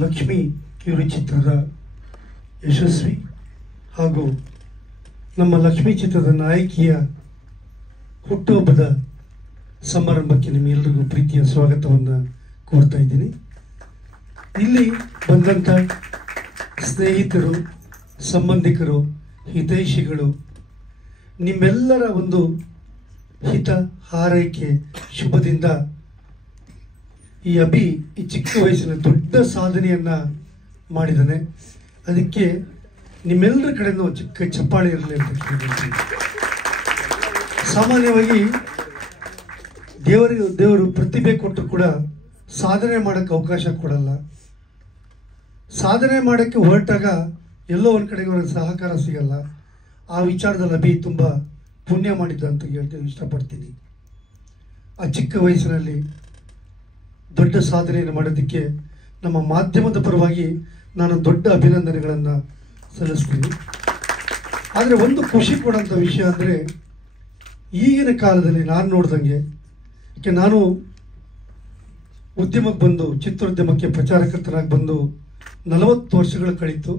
ಲಕ್ಷ್ಮಿ ಕಿರು ಚಿತ್ರದ ಯಶಸ್ವಿ ಹಾಗೂ ನಮ್ಮ ಲಕ್ಷ್ಮಿ ಚಿತ್ರದ ನಾಯಕಿಯ ಹುಟ್ಟುಹಬ್ಬದ ಸಮಾರಂಭಕ್ಕೆ ನಿಮ್ಮೆಲ್ಲರಿಗೂ ಪ್ರೀತಿಯ ಸ್ವಾಗತವನ್ನು ಕೋರ್ತಾ ಇದ್ದೀನಿ. ಇಲ್ಲಿ ಬಂದಂಥ ಸ್ನೇಹಿತರು, ಸಂಬಂಧಿಕರು, ಹಿತೈಷಿಗಳು, ನಿಮ್ಮೆಲ್ಲರ ಒಂದು ಹಿತ ಹಾರೈಕೆ ಶುಭದಿಂದ ಈ ಅಭಿ ಈ ಚಿಕ್ಕ ವಯಸ್ಸಿನ ದೊಡ್ಡ ಸಾಧನೆಯನ್ನು ಮಾಡಿದ್ದಾನೆ. ಅದಕ್ಕೆ ನಿಮ್ಮೆಲ್ಲರ ಕಡೆಯೂ ಚಿಕ್ಕ ಚಪ್ಪಾಳೆ ಇರಲಿ ಅಂತ ಕೇಳ್ತೀನಿ. ಸಾಮಾನ್ಯವಾಗಿ ದೇವರು ಪ್ರತಿಭೆ ಕೊಟ್ಟರು ಕೂಡ ಸಾಧನೆ ಮಾಡೋಕ್ಕೆ ಅವಕಾಶ ಕೊಡಲ್ಲ. ಸಾಧನೆ ಮಾಡೋಕ್ಕೆ ಹೊರಟಾಗ ಎಲ್ಲೋ ಒಂದು ಕಡೆಗೆ ಅವ್ರಿಗೆ ಸಹಕಾರ ಸಿಗಲ್ಲ. ಆ ವಿಚಾರದಲ್ಲಿ ಅಭಿ ತುಂಬ ಪುಣ್ಯ ಮಾಡಿದ್ದ ಅಂತ ಹೇಳ್ತೀನಿ, ಇಷ್ಟಪಡ್ತೀನಿ. ಆ ಚಿಕ್ಕ ವಯಸ್ಸಿನಲ್ಲಿ ದೊಡ್ಡ ಸಾಧನೆಯನ್ನು ಮಾಡೋದಕ್ಕೆ ನಮ್ಮ ಮಾಧ್ಯಮದ ಪರವಾಗಿ ನಾನು ದೊಡ್ಡ ಅಭಿನಂದನೆಗಳನ್ನು ಸಲ್ಲಿಸ್ತೀನಿ. ಆದರೆ ಒಂದು ಖುಷಿ ಕೊಡೋಂಥ ವಿಷಯ ಅಂದರೆ ಈಗಿನ ಕಾಲದಲ್ಲಿ ನಾನು ನೋಡ್ದಂಗೆ, ನಾನು ಉದ್ಯಮಕ್ಕೆ ಬಂದು ಚಿತ್ರೋದ್ಯಮಕ್ಕೆ ಪ್ರಚಾರಕರ್ತನಾಗಿ ಬಂದು 40 ವರ್ಷಗಳು ಕಳೀತು.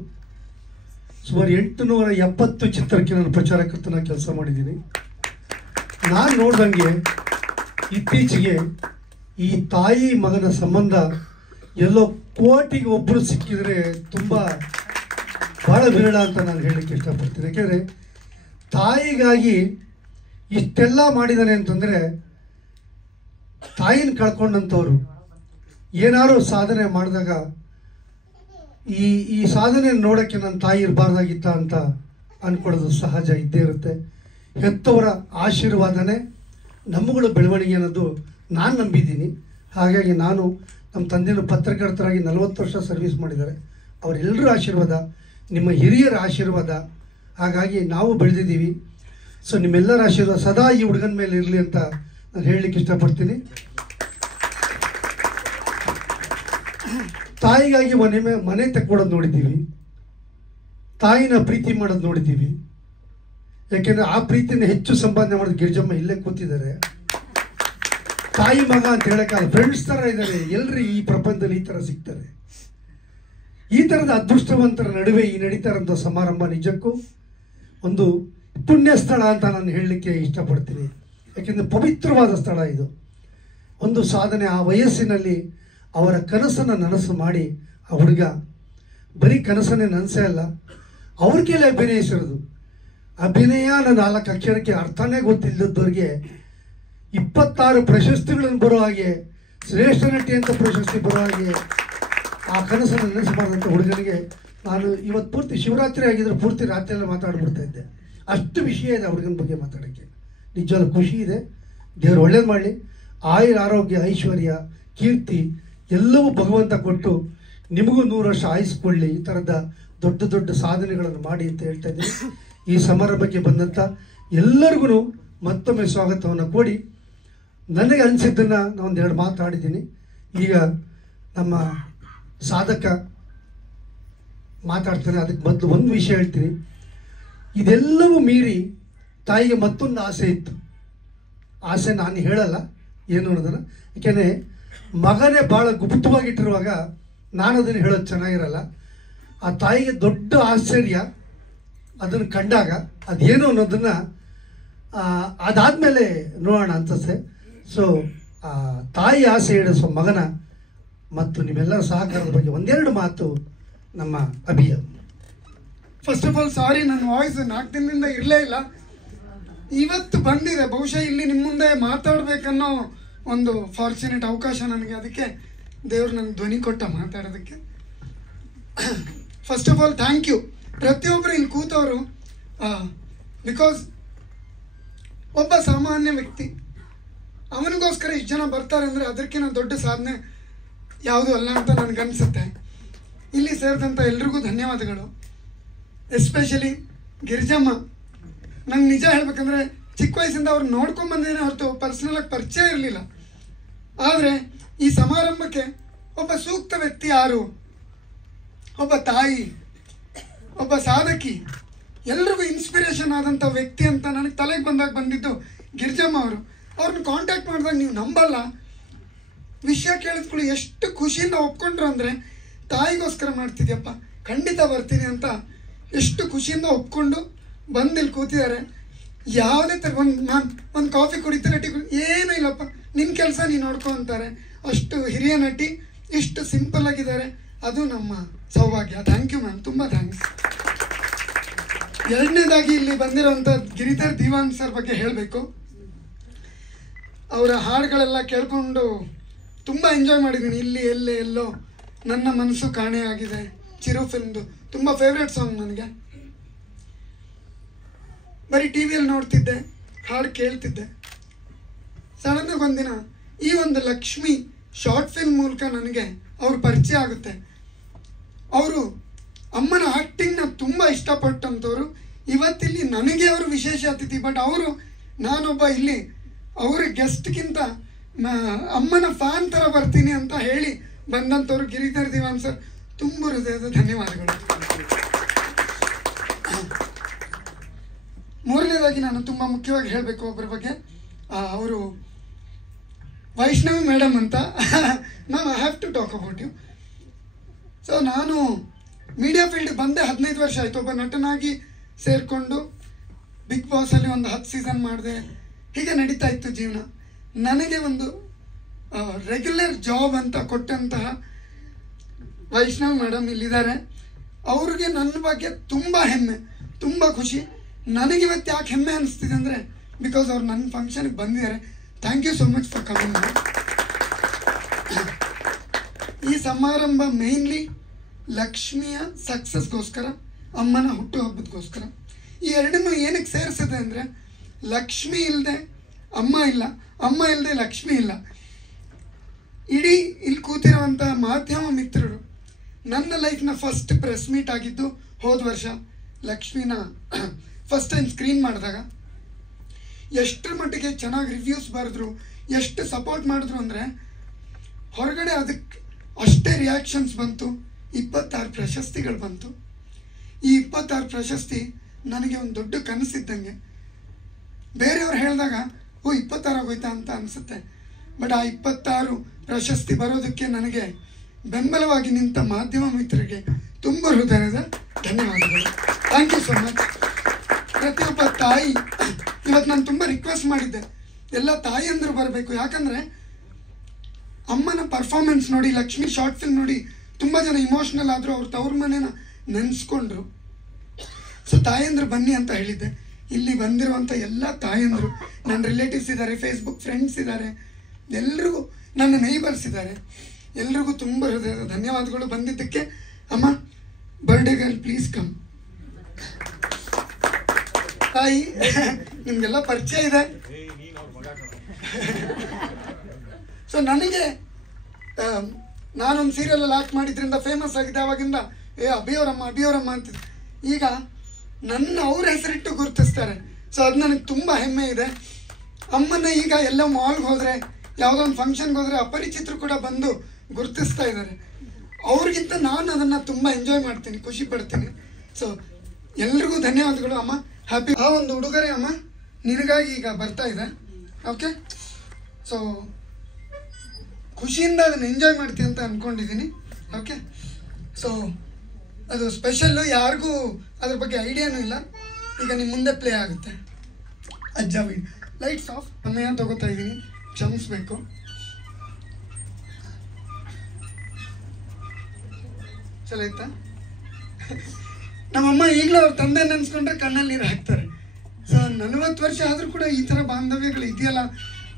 ಸುಮಾರು 870 ಚಿತ್ರಕ್ಕೆ ನಾನು ಪ್ರಚಾರಕರ್ತನಾಗಿ ಕೆಲಸ ಮಾಡಿದ್ದೀನಿ. ನಾನು ನೋಡ್ದಂಗೆ ಇತ್ತೀಚೆಗೆ ಈ ತಾಯಿ ಮಗನ ಸಂಬಂಧ ಎಲ್ಲೋ ಕೋಟಿಗೆ ಒಬ್ಬರು ಸಿಕ್ಕಿದರೆ ತುಂಬ ಭಾಳ ವಿರಳ ಅಂತ ನಾನು ಹೇಳಲಿಕ್ಕೆ ಇಷ್ಟಪಡ್ತೀನಿ. ಯಾಕೆಂದರೆ ತಾಯಿಗಾಗಿ ಇಷ್ಟೆಲ್ಲ ಮಾಡಿದ್ದಾನೆ ಅಂತಂದರೆ ತಾಯಿನ ಕಳ್ಕೊಂಡಂಥವ್ರು ಏನಾದ್ರು ಸಾಧನೆ ಮಾಡಿದಾಗ ಈ ಸಾಧನೆ ನೋಡೋಕ್ಕೆ ನನ್ನ ತಾಯಿ ಇರಬಾರ್ದಾಗಿತ್ತ ಅಂತ ಅಂದ್ಕೊಳ್ಳೋದು ಸಹಜ ಇದ್ದೇ ಇರುತ್ತೆ. ಹೆತ್ತವರ ಆಶೀರ್ವಾದನೇ ನಮ್ಮಗಳ ಬೆಳವಣಿಗೆ ಅನ್ನೋದು ನಾನು ನಂಬಿದ್ದೀನಿ. ಹಾಗಾಗಿ ನಾನು ನಮ್ಮ ತಂದೆಯವರು ಪತ್ರಕರ್ತರಾಗಿ 40 ವರ್ಷ ಸರ್ವಿಸ್ ಮಾಡಿದ್ದಾರೆ. ಅವರೆಲ್ಲರ ಆಶೀರ್ವಾದ, ನಿಮ್ಮ ಹಿರಿಯರ ಆಶೀರ್ವಾದ, ಹಾಗಾಗಿ ನಾವು ಬೆಳೆದಿದ್ದೀವಿ. ಸೊ ನಿಮ್ಮೆಲ್ಲರ ಆಶೀರ್ವಾದ ಸದಾ ಈ ಹುಡುಗನ ಮೇಲೆ ಇರಲಿ ಅಂತ ನಾನು ಹೇಳಲಿಕ್ಕೆ ಇಷ್ಟಪಡ್ತೀನಿ. ತಾಯಿಗಾಗಿ ಮನೆ ತಕ್ಕೊಡೋದು ನೋಡಿದ್ದೀವಿ, ತಾಯಿನ ಪ್ರೀತಿ ಮಾಡೋದು ನೋಡಿದ್ದೀವಿ. ಯಾಕೆಂದರೆ ಆ ಪ್ರೀತಿನ ಹೆಚ್ಚು ಸಂಪಾದನೆ ಮಾಡೋದು ಗಿರಿಜಮ್ಮ ಇಲ್ಲೇ ಕೂತಿದ್ದಾರೆ. ತಾಯಿ ಮಗ ಅಂತ ಹೇಳೋಕ್ಕಾಗಲ್ಲ, ಫ್ರೆಂಡ್ಸ್ ಥರ ಇದ್ದಾರೆ. ಎಲ್ಲರೂ ಈ ಪ್ರಪಂಚದಲ್ಲಿ ಈ ಥರ ಸಿಗ್ತಾರೆ. ಈ ಥರದ ಅದೃಷ್ಟವಂತರ ನಡುವೆ ಈ ನಡೀತಾ ಇರೋಂಥ ಸಮಾರಂಭ ನಿಜಕ್ಕೂ ಒಂದು ಪುಣ್ಯ ಸ್ಥಳ ಅಂತ ನಾನು ಹೇಳಲಿಕ್ಕೆ ಇಷ್ಟಪಡ್ತೀನಿ. ಯಾಕೆಂದರೆ ಪವಿತ್ರವಾದ ಸ್ಥಳ ಇದು. ಒಂದು ಸಾಧನೆ ಆ ವಯಸ್ಸಿನಲ್ಲಿ ಅವರ ಕನಸನ್ನು ನನಸು ಮಾಡಿ ಆ ಹುಡುಗ ಬರೀ ಕನಸನ್ನೇ ನನಸೇ ಅಲ್ಲ, ಅವ್ರ ಕೈಲಿ ಅಭಿನಯಿಸಿರೋದು. ಅಭಿನಯ ನನ್ನ 4 ಅಕ್ಷರಕ್ಕೆ ಅರ್ಥನೇ ಗೊತ್ತಿಲ್ಲದವ್ರಿಗೆ 26 ಪ್ರಶಸ್ತಿಗಳನ್ನು ಬರೋ ಹಾಗೆ, ಶ್ರೇಷ್ಠ ನಟಿ ಅಂತ ಪ್ರಶಸ್ತಿ ಬರೋ ಹಾಗೆ ಆ ಕನಸನ್ನು ನನಸು ಮಾಡಿದಂಥ ಹುಡುಗನಿಗೆ ನಾನು ಇವತ್ತು ಪೂರ್ತಿ ಶಿವರಾತ್ರಿ ಆಗಿದ್ರೆ ಪೂರ್ತಿ ರಾತ್ರಿಯೆಲ್ಲ ಮಾತಾಡ್ಬಿಡ್ತಾ ಇದ್ದೆ. ಅಷ್ಟು ವಿಷಯ ಇದೆ ಆ ಹುಡುಗನ ಬಗ್ಗೆ ಮಾತಾಡೋಕ್ಕೆ. ನಿಜವಾಗ್ಲೂ ಖುಷಿ ಇದೆ. ದೇವರು ಒಳ್ಳೇದು ಮಾಡಲಿ. ಆಯುರ, ಆರೋಗ್ಯ, ಐಶ್ವರ್ಯ, ಕೀರ್ತಿ ಎಲ್ಲವೂ ಭಗವಂತ ಕೊಟ್ಟು ನಿಮಗೂ 100 ವರ್ಷ ಆಯಿಸ್ಕೊಳ್ಳಿ. ಈ ಥರದ ದೊಡ್ಡ ದೊಡ್ಡ ಸಾಧನೆಗಳನ್ನು ಮಾಡಿ ಅಂತ ಹೇಳ್ತಾ ಇದ್ದೀನಿ. ಈ ಸಮಾರಂಭಕ್ಕೆ ಬಂದಂಥ ಎಲ್ಲರಿಗೂ ಮತ್ತೊಮ್ಮೆ ಸ್ವಾಗತವನ್ನು ಕೊಡಿ. ನನಗೆ ಅನಿಸಿದ್ದನ್ನು ನಾನು 1-2 ಮಾತಾಡಿದ್ದೀನಿ. ಈಗ ನಮ್ಮ ಸಾಧಕ ಮಾತಾಡ್ತಾನೆ. ಅದಕ್ಕೆ ಮೊದಲು ಒಂದು ವಿಷಯ ಹೇಳ್ತೀನಿ. ಇದೆಲ್ಲವೂ ಮೀರಿ ತಾಯಿಗೆ ಮತ್ತೊಂದು ಆಸೆ ಇತ್ತು. ಆಸೆ ನಾನು ಹೇಳಲ್ಲ ಏನು ಅನ್ನೋದನ್ನು, ಯಾಕೆಂದರೆ ಮಗನೇ ಭಾಳ ಗುಪ್ತವಾಗಿಟ್ಟಿರುವಾಗ ನಾನು ಅದನ್ನು ಹೇಳೋದು ಚೆನ್ನಾಗಿರಲ್ಲ. ಆ ತಾಯಿಗೆ ದೊಡ್ಡ ಆಶ್ಚರ್ಯ ಅದನ್ನು ಕಂಡಾಗ ಅದೇನು ಅನ್ನೋದನ್ನು ಅದಾದಮೇಲೆ ನೋಡೋಣ ಅನ್ಸುತ್ತೆ. ಸೊ ತಾಯಿ ಆಸೆ ಈಡೇರಿಸುವ ಮಗನ ಮತ್ತು ನಿಮ್ಮೆಲ್ಲರ ಸಹಕಾರದ ಬಗ್ಗೆ 1-2 ಮಾತು ನಮ್ಮ ಅಭಿಯ. ಫಸ್ಟ್ ಆಫ್ ಆಲ್ ಸಾರಿ, ನನ್ನ ವಾಯ್ಸ್ 4 ದಿನದಿಂದ ಇರಲೇ ಇಲ್ಲ. ಇವತ್ತು ಬಂದಿದೆ. ಬಹುಶಃ ಇಲ್ಲಿ ನಿಮ್ಮ ಮುಂದೆ ಮಾತಾಡಬೇಕನ್ನೋ ಒಂದು ಫಾರ್ಚುನೇಟ್ ಅವಕಾಶ ನನಗೆ. ಅದಕ್ಕೆ ದೇವರು ನನಗೆ ಧ್ವನಿ ಕೊಟ್ಟ ಮಾತಾಡೋದಕ್ಕೆ. First of all thank you ಪ್ರತಿಯೊಬ್ಬರು ಇಲ್ಲಿ ಕೂತವರು. ಬಿಕಾಸ್ ಒಬ್ಬ ಸಾಮಾನ್ಯ ವ್ಯಕ್ತಿ ಅವನಿಗೋಸ್ಕರ ಇಷ್ಟು ಜನ ಬರ್ತಾರೆ ಅಂದರೆ ಅದಕ್ಕಿಂತ ದೊಡ್ಡ ಸಾಧನೆ ಯಾವುದೂ ಅಲ್ಲ ಅಂತ ನನಗನ್ಸುತ್ತೆ. ಇಲ್ಲಿ ಸೇರಿದಂಥ ಎಲ್ರಿಗೂ ಧನ್ಯವಾದಗಳು. ಎಸ್ಪೆಷಲಿ ಗಿರಿಜಮ್ಮ. ನಂಗೆ ನಿಜ ಹೇಳ್ಬೇಕಂದ್ರೆ ಚಿಕ್ಕ ವಯಸ್ಸಿಂದ ಅವ್ರು ನೋಡ್ಕೊಂಡ್ಬಂದಿದ್ದೀನಿ ಹೊರತು ಪರ್ಸ್ನಲಾಗಿ ಪರಿಚಯ ಇರಲಿಲ್ಲ. ಆದರೆ ಈ ಸಮಾರಂಭಕ್ಕೆ ಒಬ್ಬ ಸೂಕ್ತ ವ್ಯಕ್ತಿ ಯಾರು, ಒಬ್ಬ ತಾಯಿ, ಒಬ್ಬ ಸಾಧಕಿ, ಎಲ್ರಿಗೂ ಇನ್ಸ್ಪಿರೇಷನ್ ಆದಂಥ ವ್ಯಕ್ತಿ ಅಂತ ನನಗೆ ತಲೆಗೆ ಬಂದಿದ್ದು ಗಿರಿಜಮ್ಮ ಅವರು. ಅವ್ರನ್ನ ಕಾಂಟ್ಯಾಕ್ಟ್ ಮಾಡಿದಾಗ ನೀವು ನಂಬಲ್ಲ, ವಿಷಯ ಕೇಳಿದ್ಕೊಳ್ಳಿ ಎಷ್ಟು ಖುಷಿಯಿಂದ ಒಪ್ಕೊಂಡ್ರು ಅಂದರೆ ತಾಯಿಗೋಸ್ಕರ ಮಾಡ್ತಿದ್ಯಪ್ಪ, ಖಂಡಿತ ಬರ್ತೀನಿ ಅಂತ ಎಷ್ಟು ಖುಷಿಯಿಂದ ಒಪ್ಕೊಂಡು ಬಂದು ಇಲ್ಲಿ ಕೂತಿದ್ದಾರೆ. ಯಾವುದೇ ಥರ ಒಂದು ಕಾಫಿ ಕುಡಿತಾರೆ, ಟೀ ಏನೂ ಇಲ್ಲಪ್ಪ, ನಿನ್ನ ಕೆಲಸ ನೀನು ನೋಡ್ಕೊ ಅಂತಾರೆ. ಅಷ್ಟು ಹಿರಿಯ ನಟಿ, ಇಷ್ಟು ಸಿಂಪಲ್ ಆಗಿದ್ದಾರೆ, ಅದು ನಮ್ಮ ಸೌಭಾಗ್ಯ. ಥ್ಯಾಂಕ್ ಯು ಮ್ಯಾಮ್, ತುಂಬ ಥ್ಯಾಂಕ್ಸ್. ಎರಡನೇದಾಗಿ ಇಲ್ಲಿ ಬಂದಿರೋಂಥ ಗಿರಿಧರ್ ದಿವಾನ್ ಸರ್ ಬಗ್ಗೆ ಹೇಳಬೇಕು. ಅವರ ಹಾಡುಗಳೆಲ್ಲ ಕೇಳ್ಕೊಂಡು ತುಂಬ ಎಂಜಾಯ್ ಮಾಡಿದ್ದೀನಿ. ಇಲ್ಲಿ ಎಲ್ಲೋ ನನ್ನ ಮನಸ್ಸು ಕಾಣೆಯಾಗಿದೆ, ಚಿರು ಫಿಲ್ಮ್ದು ತುಂಬ ಫೇವ್ರೇಟ್ ಸಾಂಗ್ ನನಗೆ. ಬರೀ ಟಿ ವಿಯಲ್ಲಿ ನೋಡ್ತಿದ್ದೆ, ಹಾಡು ಕೇಳ್ತಿದ್ದೆ. ಸಡನ್ನಾಗಿ ಒಂದಿನ ಈ ಒಂದು ಲಕ್ಷ್ಮಿ ಶಾರ್ಟ್ ಫಿಲ್ಮ್ ಮೂಲಕ ನನಗೆ ಅವ್ರ ಪರಿಚಯ ಆಗುತ್ತೆ. ಅವರು ಅಮ್ಮನ ಆ್ಯಕ್ಟಿಂಗ್ನ ತುಂಬ ಇಷ್ಟಪಟ್ಟಂಥವ್ರು. ಇವತ್ತಿಲ್ಲಿ ನನಗೆ ಅವರು ವಿಶೇಷ ಅತಿಥಿ, ಬಟ್ ಅವರು ನಾನೊಬ್ಬ ಇಲ್ಲಿ ಅವ್ರ ಗೆಸ್ಟ್ಗಿಂತ ಅಮ್ಮನ ಫ್ಯಾನ್ ಥರ ಬರ್ತೀನಿ ಅಂತ ಹೇಳಿ ಬಂದಂಥವ್ರು ಗಿರಿಧರ್ ದಿವಾನ್ ಸರ್, ತುಂಬ ಹೃದಯದ ಧನ್ಯವಾದಗಳು. ಮೂರನೇದಾಗಿ ನಾನು ತುಂಬ ಮುಖ್ಯವಾಗಿ ಹೇಳಬೇಕು ಒಬ್ಬರ ಬಗ್ಗೆ. ಅವರು ವೈಷ್ಣವಿ ಮೇಡಮ್ ಅಂತ. Ma'am, I have to talk about you. So ನಾನು ಮೀಡಿಯಾ ಫೀಲ್ಡ್ ಬಂದೆ 15 ವರ್ಷ ಆಯಿತು. ಒಬ್ಬ ನಟನಾಗಿ ಸೇರಿಕೊಂಡು ಬಿಗ್ ಬಾಸಲ್ಲಿ ಒಂದು 10 ಸೀಸನ್ ಮಾಡಿದೆ. ಹೀಗೆ ನಡೀತಾ ಇತ್ತು ಜೀವನ. ನನಗೆ ಒಂದು ರೆಗ್ಯುಲರ್ ಜಾಬ್ ಅಂತ ಕೊಟ್ಟಂತಹ ವೈಷ್ಣವ್ ಮೇಡಮ್ ಇಲ್ಲಿದ್ದಾರೆ. ಅವ್ರಿಗೆ ನನ್ನ ಬಗ್ಗೆ ತುಂಬ ಹೆಮ್ಮೆ, ತುಂಬ ಖುಷಿ. ನನಗಿವತ್ತು ಯಾಕೆ ಹೆಮ್ಮೆ ಅನಿಸ್ತಿದೆ ಅಂದರೆ, ಬಿಕಾಸ್ ಅವ್ರು ನನ್ನ ಫಂಕ್ಷನ್ಗೆ ಬಂದಿದ್ದಾರೆ. Thank you so much for coming. ಈ ಸಮಾರಂಭ ಮೇನ್ಲಿ ಲಕ್ಷ್ಮಿಯ ಸಕ್ಸಸ್ಗೋಸ್ಕರ, ಅಮ್ಮನ ಹುಟ್ಟುಹಬ್ಬದಗೋಸ್ಕರ. ಈ ಎರಡನ್ನೂ ಏನಕ್ಕೆ ಸೇರಿಸಿದೆ ಅಂದರೆ, ಲಕ್ಷ್ಮಿ ಇಲ್ಲದೆ ಅಮ್ಮ ಇಲ್ಲ, ಅಮ್ಮ ಇಲ್ಲದೆ ಲಕ್ಷ್ಮಿ ಇಲ್ಲ. ಇಡೀ ಇಲ್ಲಿ ಕೂತಿರುವಂಥ ಮಾಧ್ಯಮ ಮಿತ್ರರು, ನನ್ನ ಲೈಫ್ನ ಫಸ್ಟ್ ಪ್ರೆಸ್ ಮೀಟ್ ಆಗಿದ್ದು ಹೋದ ವರ್ಷ. ಲಕ್ಷ್ಮಿನ ಫಸ್ಟ್ ಟೈಮ್ ಸ್ಕ್ರೀನ್ ಮಾಡಿದಾಗ ಎಷ್ಟರ ಮಟ್ಟಿಗೆ ಚೆನ್ನಾಗಿ ರಿವ್ಯೂಸ್ ಬರೆದ್ರು, ಎಷ್ಟು ಸಪೋರ್ಟ್ ಮಾಡಿದ್ರು ಅಂದರೆ, ಹೊರಗಡೆ ಅದಕ್ಕೆ ಅಷ್ಟೇ ರಿಯಾಕ್ಷನ್ಸ್ ಬಂತು. 26 ಪ್ರಶಸ್ತಿಗಳು ಬಂತು. ಈ 26 ಪ್ರಶಸ್ತಿ ನನಗೆ ಒಂದು ದೊಡ್ಡ ಕನಸಿದ್ದಂಗೆ. ಬೇರೆಯವ್ರು ಹೇಳಿದಾಗ 26 ಆಗೋಯ್ತಾ ಅಂತ ಅನಿಸುತ್ತೆ. ಬಟ್ ಆ 26 ಪ್ರಶಸ್ತಿ ಬರೋದಕ್ಕೆ ನನಗೆ ಬೆಂಬಲವಾಗಿ ನಿಂತ ಮಾಧ್ಯಮ ಮಿತ್ರರಿಗೆ ತುಂಬ ಹೃದಯದ ಧನ್ಯವಾದಗಳು. Thank you so much. ಪ್ರತಿಯೊಬ್ಬ ತಾಯಿ, ಇವತ್ತು ನಾನು ತುಂಬ ರಿಕ್ವೆಸ್ಟ್ ಮಾಡಿದ್ದೆ, ಎಲ್ಲ ತಾಯಿಯಂದರು ಬರಬೇಕು. ಯಾಕಂದರೆ ಅಮ್ಮನ ಪರ್ಫಾರ್ಮೆನ್ಸ್ ನೋಡಿ, ಲಕ್ಷ್ಮಿ ಶಾರ್ಟ್ ಫಿಲ್ಮ್ ನೋಡಿ ತುಂಬ ಜನ ಇಮೋಷ್ನಲ್ ಆದರು, ಅವ್ರ ತವ್ರ ಮನೇನ ನೆನೆಸ್ಕೊಂಡ್ರು. ಸೊ ತಾಯಂದ್ರು ಬನ್ನಿ ಅಂತ ಹೇಳಿದ್ದೆ. ಇಲ್ಲಿ ಬಂದಿರುವಂಥ ಎಲ್ಲ ತಾಯಂದರು, ನನ್ನ ರಿಲೇಟಿವ್ಸ್ ಇದ್ದಾರೆ, ಫೇಸ್ಬುಕ್ ಫ್ರೆಂಡ್ಸ್ ಇದ್ದಾರೆ, ಎಲ್ರಿಗೂ ನನ್ನ ನೈಬರ್ಸ್ ಇದ್ದಾರೆ, ಎಲ್ರಿಗೂ ತುಂಬ ಹೃದಯದ ಧನ್ಯವಾದಗಳು ಬಂದಿದ್ದಕ್ಕೆ. ಅಮ್ಮ, ಬರ್ಡೇ ಗರ್ಲ್ ಪ್ಲೀಸ್ ಕಮ್. ತಾಯಿ, ನಿಮಗೆಲ್ಲ ಪರಿಚಯ ಇದೆ. ಸೊ ನನಗೆ ನಾನೊಂದು ಸೀರಿಯಲಲ್ಲಿ ಆ್ಯಕ್ಟ್ ಮಾಡಿದ್ರಿಂದ ಫೇಮಸ್ ಆಗಿದೆ. ಆವಾಗಿಂದ ಅಭಿಯವರಮ್ಮ ಅಂತಿದ್ದೆ. ಈಗ ನನ್ನ ಅವ್ರ ಹೆಸರಿಟ್ಟು ಗುರುತಿಸ್ತಾರೆ. ಸೊ ಅದು ನನಗೆ ತುಂಬ ಹೆಮ್ಮೆ ಇದೆ. ಅಮ್ಮನ ಈಗ ಎಲ್ಲ ಮಾಲ್ಗೆ ಹೋದರೆ, ಯಾವುದೋ ಒಂದು ಫಂಕ್ಷನ್ಗೆ ಹೋದರೆ ಅಪರಿಚಿತರು ಕೂಡ ಬಂದು ಗುರುತಿಸ್ತಾ ಇದ್ದಾರೆ. ಅವ್ರಿಗಿಂತ ನಾನು ಅದನ್ನು ತುಂಬ ಎಂಜಾಯ್ ಮಾಡ್ತೀನಿ, ಖುಷಿ ಪಡ್ತೀನಿ. ಸೊ ಎಲ್ರಿಗೂ ಧನ್ಯವಾದಗಳು ಅಮ್ಮ. ಹ್ಯಾಪಿ. ಆ ಒಂದು ಉಡುಗೊರೆ ಅಮ್ಮ ನಿನಗಾಗಿ ಈಗ ಬರ್ತಾ ಇದೆ. ಓಕೆ, ಸೊ ಖುಷಿಯಿಂದ ಅದನ್ನು ಎಂಜಾಯ್ ಮಾಡ್ತೀನಿ ಅಂತ ಅಂದ್ಕೊಂಡಿದ್ದೀನಿ. ಓಕೆ, ಸೊ ಅದು ಸ್ಪೆಷಲ್ಲು, ಯಾರಿಗೂ ಅದ್ರ ಬಗ್ಗೆ ಐಡಿಯಾನೂ ಇಲ್ಲ. ಈಗ ನಿಮ್ಮ ಮುಂದೆ ಪ್ಲೇ ಆಗುತ್ತೆ. ಅಜ್ಜ ವೀಡ್ ಲೈಟ್ಸ್ ಆಫ್. ಸಮಯ ತಗೋತಾ ಇದ್ದೀನಿ, ಕ್ಷಮಿಸ್ಬೇಕು. ಚಲೋ ಆಯ್ತಾ? ನಮ್ಮಮ್ಮ ಈಗಲೂ ಅವ್ರ ತಂದೆ ನೆನೆಸ್ಕೊಂಡ್ರೆ ಕಣ್ಣಲ್ಲಿ ನೀರು ಹಾಕ್ತಾರೆ. ಸೊ 40 ವರ್ಷ ಆದರೂ ಕೂಡ ಈ ಥರ ಬಾಂಧವ್ಯಗಳು ಇದೆಯಲ್ಲ,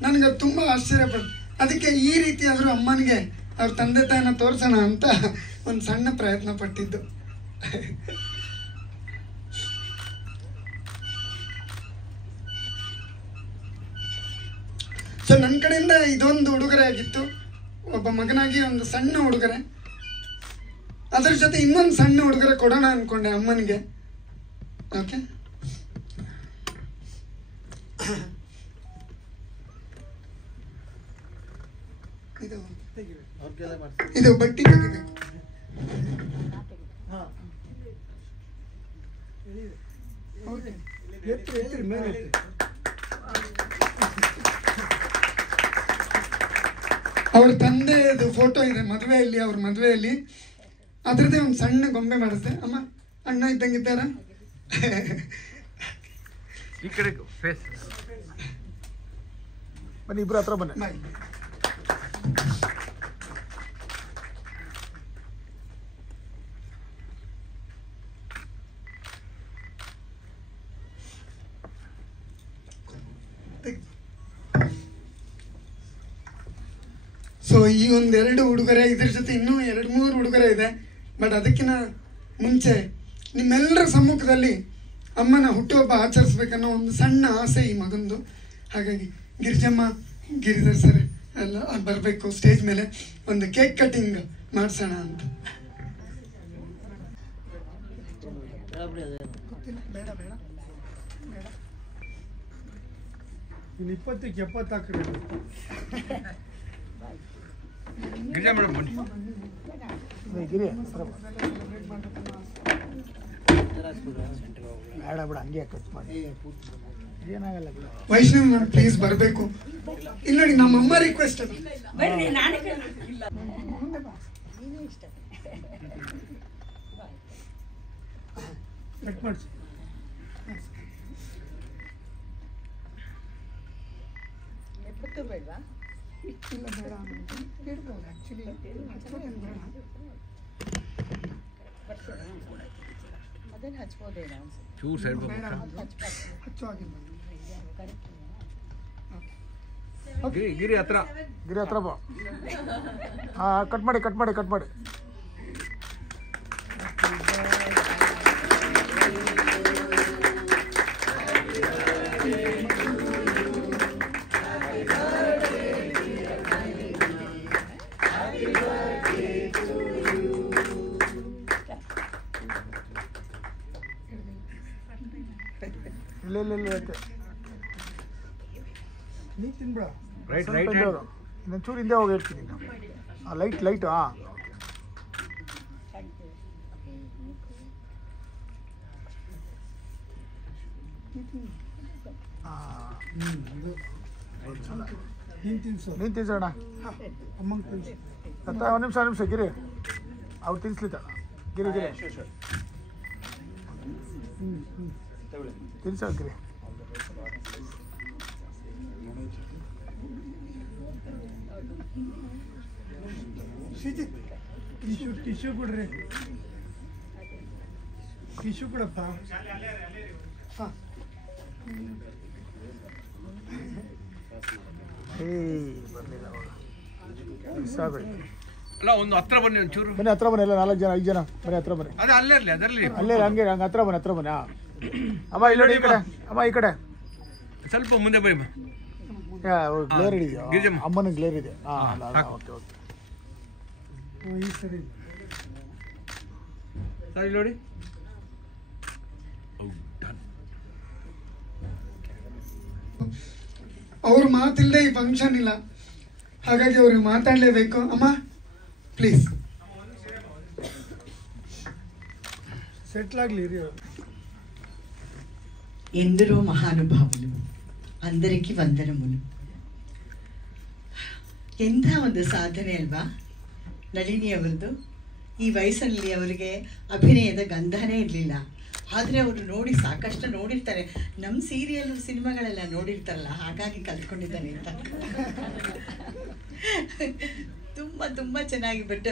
ನನಗೆ ತುಂಬ ಆಶ್ಚರ್ಯಪಟ್ಟು, ಅದಕ್ಕೆ ಈ ರೀತಿ ಆದರೂ ಅಮ್ಮನಿಗೆ ಅವ್ರ ತಂದೆ ತಾಯಿನ ತೋರಿಸೋಣ ಅಂತ ಒಂದು ಸಣ್ಣ ಪ್ರಯತ್ನ ಪಟ್ಟಿದ್ದು. ಸೊ ನನ್ನ ಕಡೆಯಿಂದ ಇದೊಂದು ಉಡುಗೊರೆ ಆಗಿತ್ತು, ಒಬ್ಬ ಮಗನಾಗಿ ಒಂದು ಸಣ್ಣ ಉಡುಗೊರೆ. ಅದರ ಜೊತೆ ಇನ್ನೊಂದು ಸಣ್ಣ ಉಡುಗೊರೆ ಕೊಡೋಣ ಅಂದ್ಕೊಂಡೆ ಅಮ್ಮನಿಗೆ. ಓಕೆ, ಇದು ಬಟ್ಟಿ ತೆಗಿಬೇಕು. ಅವ್ರ ತಂದೆದು ಫೋಟೋ ಇದೆ ಮದುವೆಯಲ್ಲಿ. ಅವ್ರ ಮದುವೆಯಲ್ಲಿ ಅದರದ್ದೇ ಒಂದು ಸಣ್ಣ ಗೊಂಬೆ ಮಾಡಿಸ್ದೆ. ಅಮ್ಮ ಅಣ್ಣ ಇದ್ದಂಗಿದ್ದಾರ? ಈ ಕಡೆ ಫೇಸ್ ಬನ್ನಿ, ಇಬ್ರು ಹತ್ರ ಬನ್ನಿ. ಸೊ ಈ ಒಂದೆರಡು ಉಡುಗೊರೆ, ಇದ್ರ ಜೊತೆ ಇನ್ನೂ 2-3 ಉಡುಗೊರೆ ಇದೆ. ಬಟ್ ಅದಕ್ಕಿಂತ ಮುಂಚೆ ನಿಮ್ಮೆಲ್ಲರ ಸಮ್ಮುಖದಲ್ಲಿ ಅಮ್ಮನ ಹುಟ್ಟುಹಬ್ಬ ಆಚರಿಸ್ಬೇಕನ್ನೋ ಒಂದು ಸಣ್ಣ ಆಸೆ ಈ ಮಗಂದು. ಹಾಗಾಗಿ ಗಿರಿಜಮ್ಮ, ಗಿರಿಧರ್ ಸರ್ ಎಲ್ಲ ಬರಬೇಕು ಸ್ಟೇಜ್ ಮೇಲೆ, ಒಂದು ಕೇಕ್ ಕಟಿಂಗ್ ಮಾಡಿಸೋಣ ಅಂತ. ಬೇಡ ಬೇಡ ಬೇಡ, ಇನ್ನು 20ಕ್ಕೆ 70 ಹಾಕ್ರಿ. ಗಿರಿಜಾ ಮೇಡಮ್ ಬನ್ನಿ. ಗಿರಿ ಬೇಡ ಬೇಡ, ಹಂಗೆ ಕಟ್ ಮಾಡಿ, ಏನಾಗಲ್ಲ ಬಿಡ. ವೈಷ್ಣವಿ ಮ್ಯಾಮ್ ಪ್ಲೀಸ್ ಬರಬೇಕು. ಇಲ್ಲ ನೋಡಿ, ನಮ್ಮಮ್ಮ ರಿಕ್ವೆಸ್ಟ್ ಅದು. ಕಟ್ ಮಾಡಿಸಿ. ಬೇಡವಾ? ಇಲ್ಲ ಬೇಡ, ಇಡ್ಬೋದು ಆ್ಯಕ್ಚುಲಿ. ಅದನ್ನು ಹಚ್ಬೋದೇನೋ ಅನ್ಸುತ್ತೆ. ಚೂರು ಸೈಡ್ ಬೇಡ, ಹಚ್ಚು ಆಗಿಲ್ಲ. ಗಿರಿ ಹತ್ರ, ಗಿರಿ ಹತ್ರ ಬಾ. ಹಾಂ, ಕಟ್ ಮಾಡಿ ಕಟ್ ಮಾಡಿ ಕಟ್ ಮಾಡಿ. ಇಲ್ಲ ಇಲ್ಲ ಇಲ್ಲ, ಯಾಕೆ ನೀ ತಿನ್ಬಿಡ. ರೈಟ್ ಸ್ವಲ್ಪ ರೈಟ್ ಹಿಂದೆ ಹೋಗು. ಇನ್ನೊಂಚೂರು ಹಿಂದೆ ಹೋಗಿ ಹೇಳ್ತೀನಿ. ಹಾಂ, ಲೈಟು. ಹಾಂ, ನೀನು ತಿನ್ಸು. ನೀನು ತಿನ್ಸೋಣ. ಅಮ್ಮಂಗೆ ತಿನ್ಸು. ಅತ್ತ ಒಂದು ನಿಮಿಷ ಗಿರಿ, ಅವ್ರು ತಿನ್ಸ್ಲಿತ್ತ. ಗಿರಿ ತಿನ್ಸೋ ಗಿರಿ. ಟಿಶ್ಯೂ ಕೊಡ್ರಿ, ಟಿಶ್ಯೂ ಕೊಡಪ್ಪ. ಹಾಂ, ಬರಲಿಲ್ಲ ಮಿಸ್ ಆಗೋಯ್ತು. ಅಲ್ಲ, ಒಂದು ಹತ್ರ ಬನ್ನಿ ಒಂಚೂರು. ಬನ್ನಿ ಹತ್ರ ಬನ್ನಿ, ಎಲ್ಲ 4 ಜನ 5 ಜನ ಬನ್ನಿ, ಹತ್ರ ಬನ್ನಿ. ಅದೇ ಅಲ್ಲೇ ಇರಲಿ, ಅದರಲ್ಲಿ ಅಲ್ಲೇ ಹಂಗೆ ಹತ್ರ ಬನ್ನಿ, ಹತ್ರ ಬನ್ನಿ. ಹಾಂ, ಅಮ್ಮ ಇಲ್ಲಿ ನೋಡಿ, ಈ ಕಡೆ ಅಮ್ಮ, ಈ ಕಡೆ ಸ್ವಲ್ಪ ಮುಂದೆ ಬನ್ನಿ. ಗ್ಲೇರ್ ಇದೆಯಾ? ಗಿರಿಜಮ್ಮ. ಅಮ್ಮನ ಗ್ಲೇರ್ ಇದೆ. ಹಾಂ, ಸಾಕು. Okay okay. ಈ ಸರಿ ಸರಿ ನೋಡಿ. ಅವ್ರ ಮಾತಿಲ್ಲದೆ ಈ ಫಂಕ್ಷನ್ ಇಲ್ಲ, ಹಾಗಾಗಿ ಅವ್ರಿಗೆ ಮಾತಾಡಲೇಬೇಕು. ಅಮ್ಮ ಪ್ಲೀಸ್ ಸೆಟ್ಲ್ ಆಗಲಿ ರೀ. ఎందరో మహానుభావులు, అందరికీ వందనములు. ಎಂಥ ಒಂದು ಸಾಧನೆ ಅಲ್ವಾ ನಳಿನಿ ಅವರದು. ಈ ವಯಸ್ಸಲ್ಲಿ ಅವರಿಗೆ ಅಭಿನಯದ ಗಂಧನೇ ಇರಲಿಲ್ಲ. ಆದರೆ ಅವರು ನೋಡಿ ಸಾಕಷ್ಟು ನೋಡಿರ್ತಾರೆ, ನಮ್ಮ ಸೀರಿಯಲ್ ಸಿನಿಮಾಗಳೆಲ್ಲ ನೋಡಿರ್ತಾರಲ್ಲ, ಹಾಗಾಗಿ ಕಲ್ತ್ಕೊಂಡಿದ್ದಾನೆ ಅಂತ. ತುಂಬ ತುಂಬ ಚೆನ್ನಾಗಿ. ಬಟ್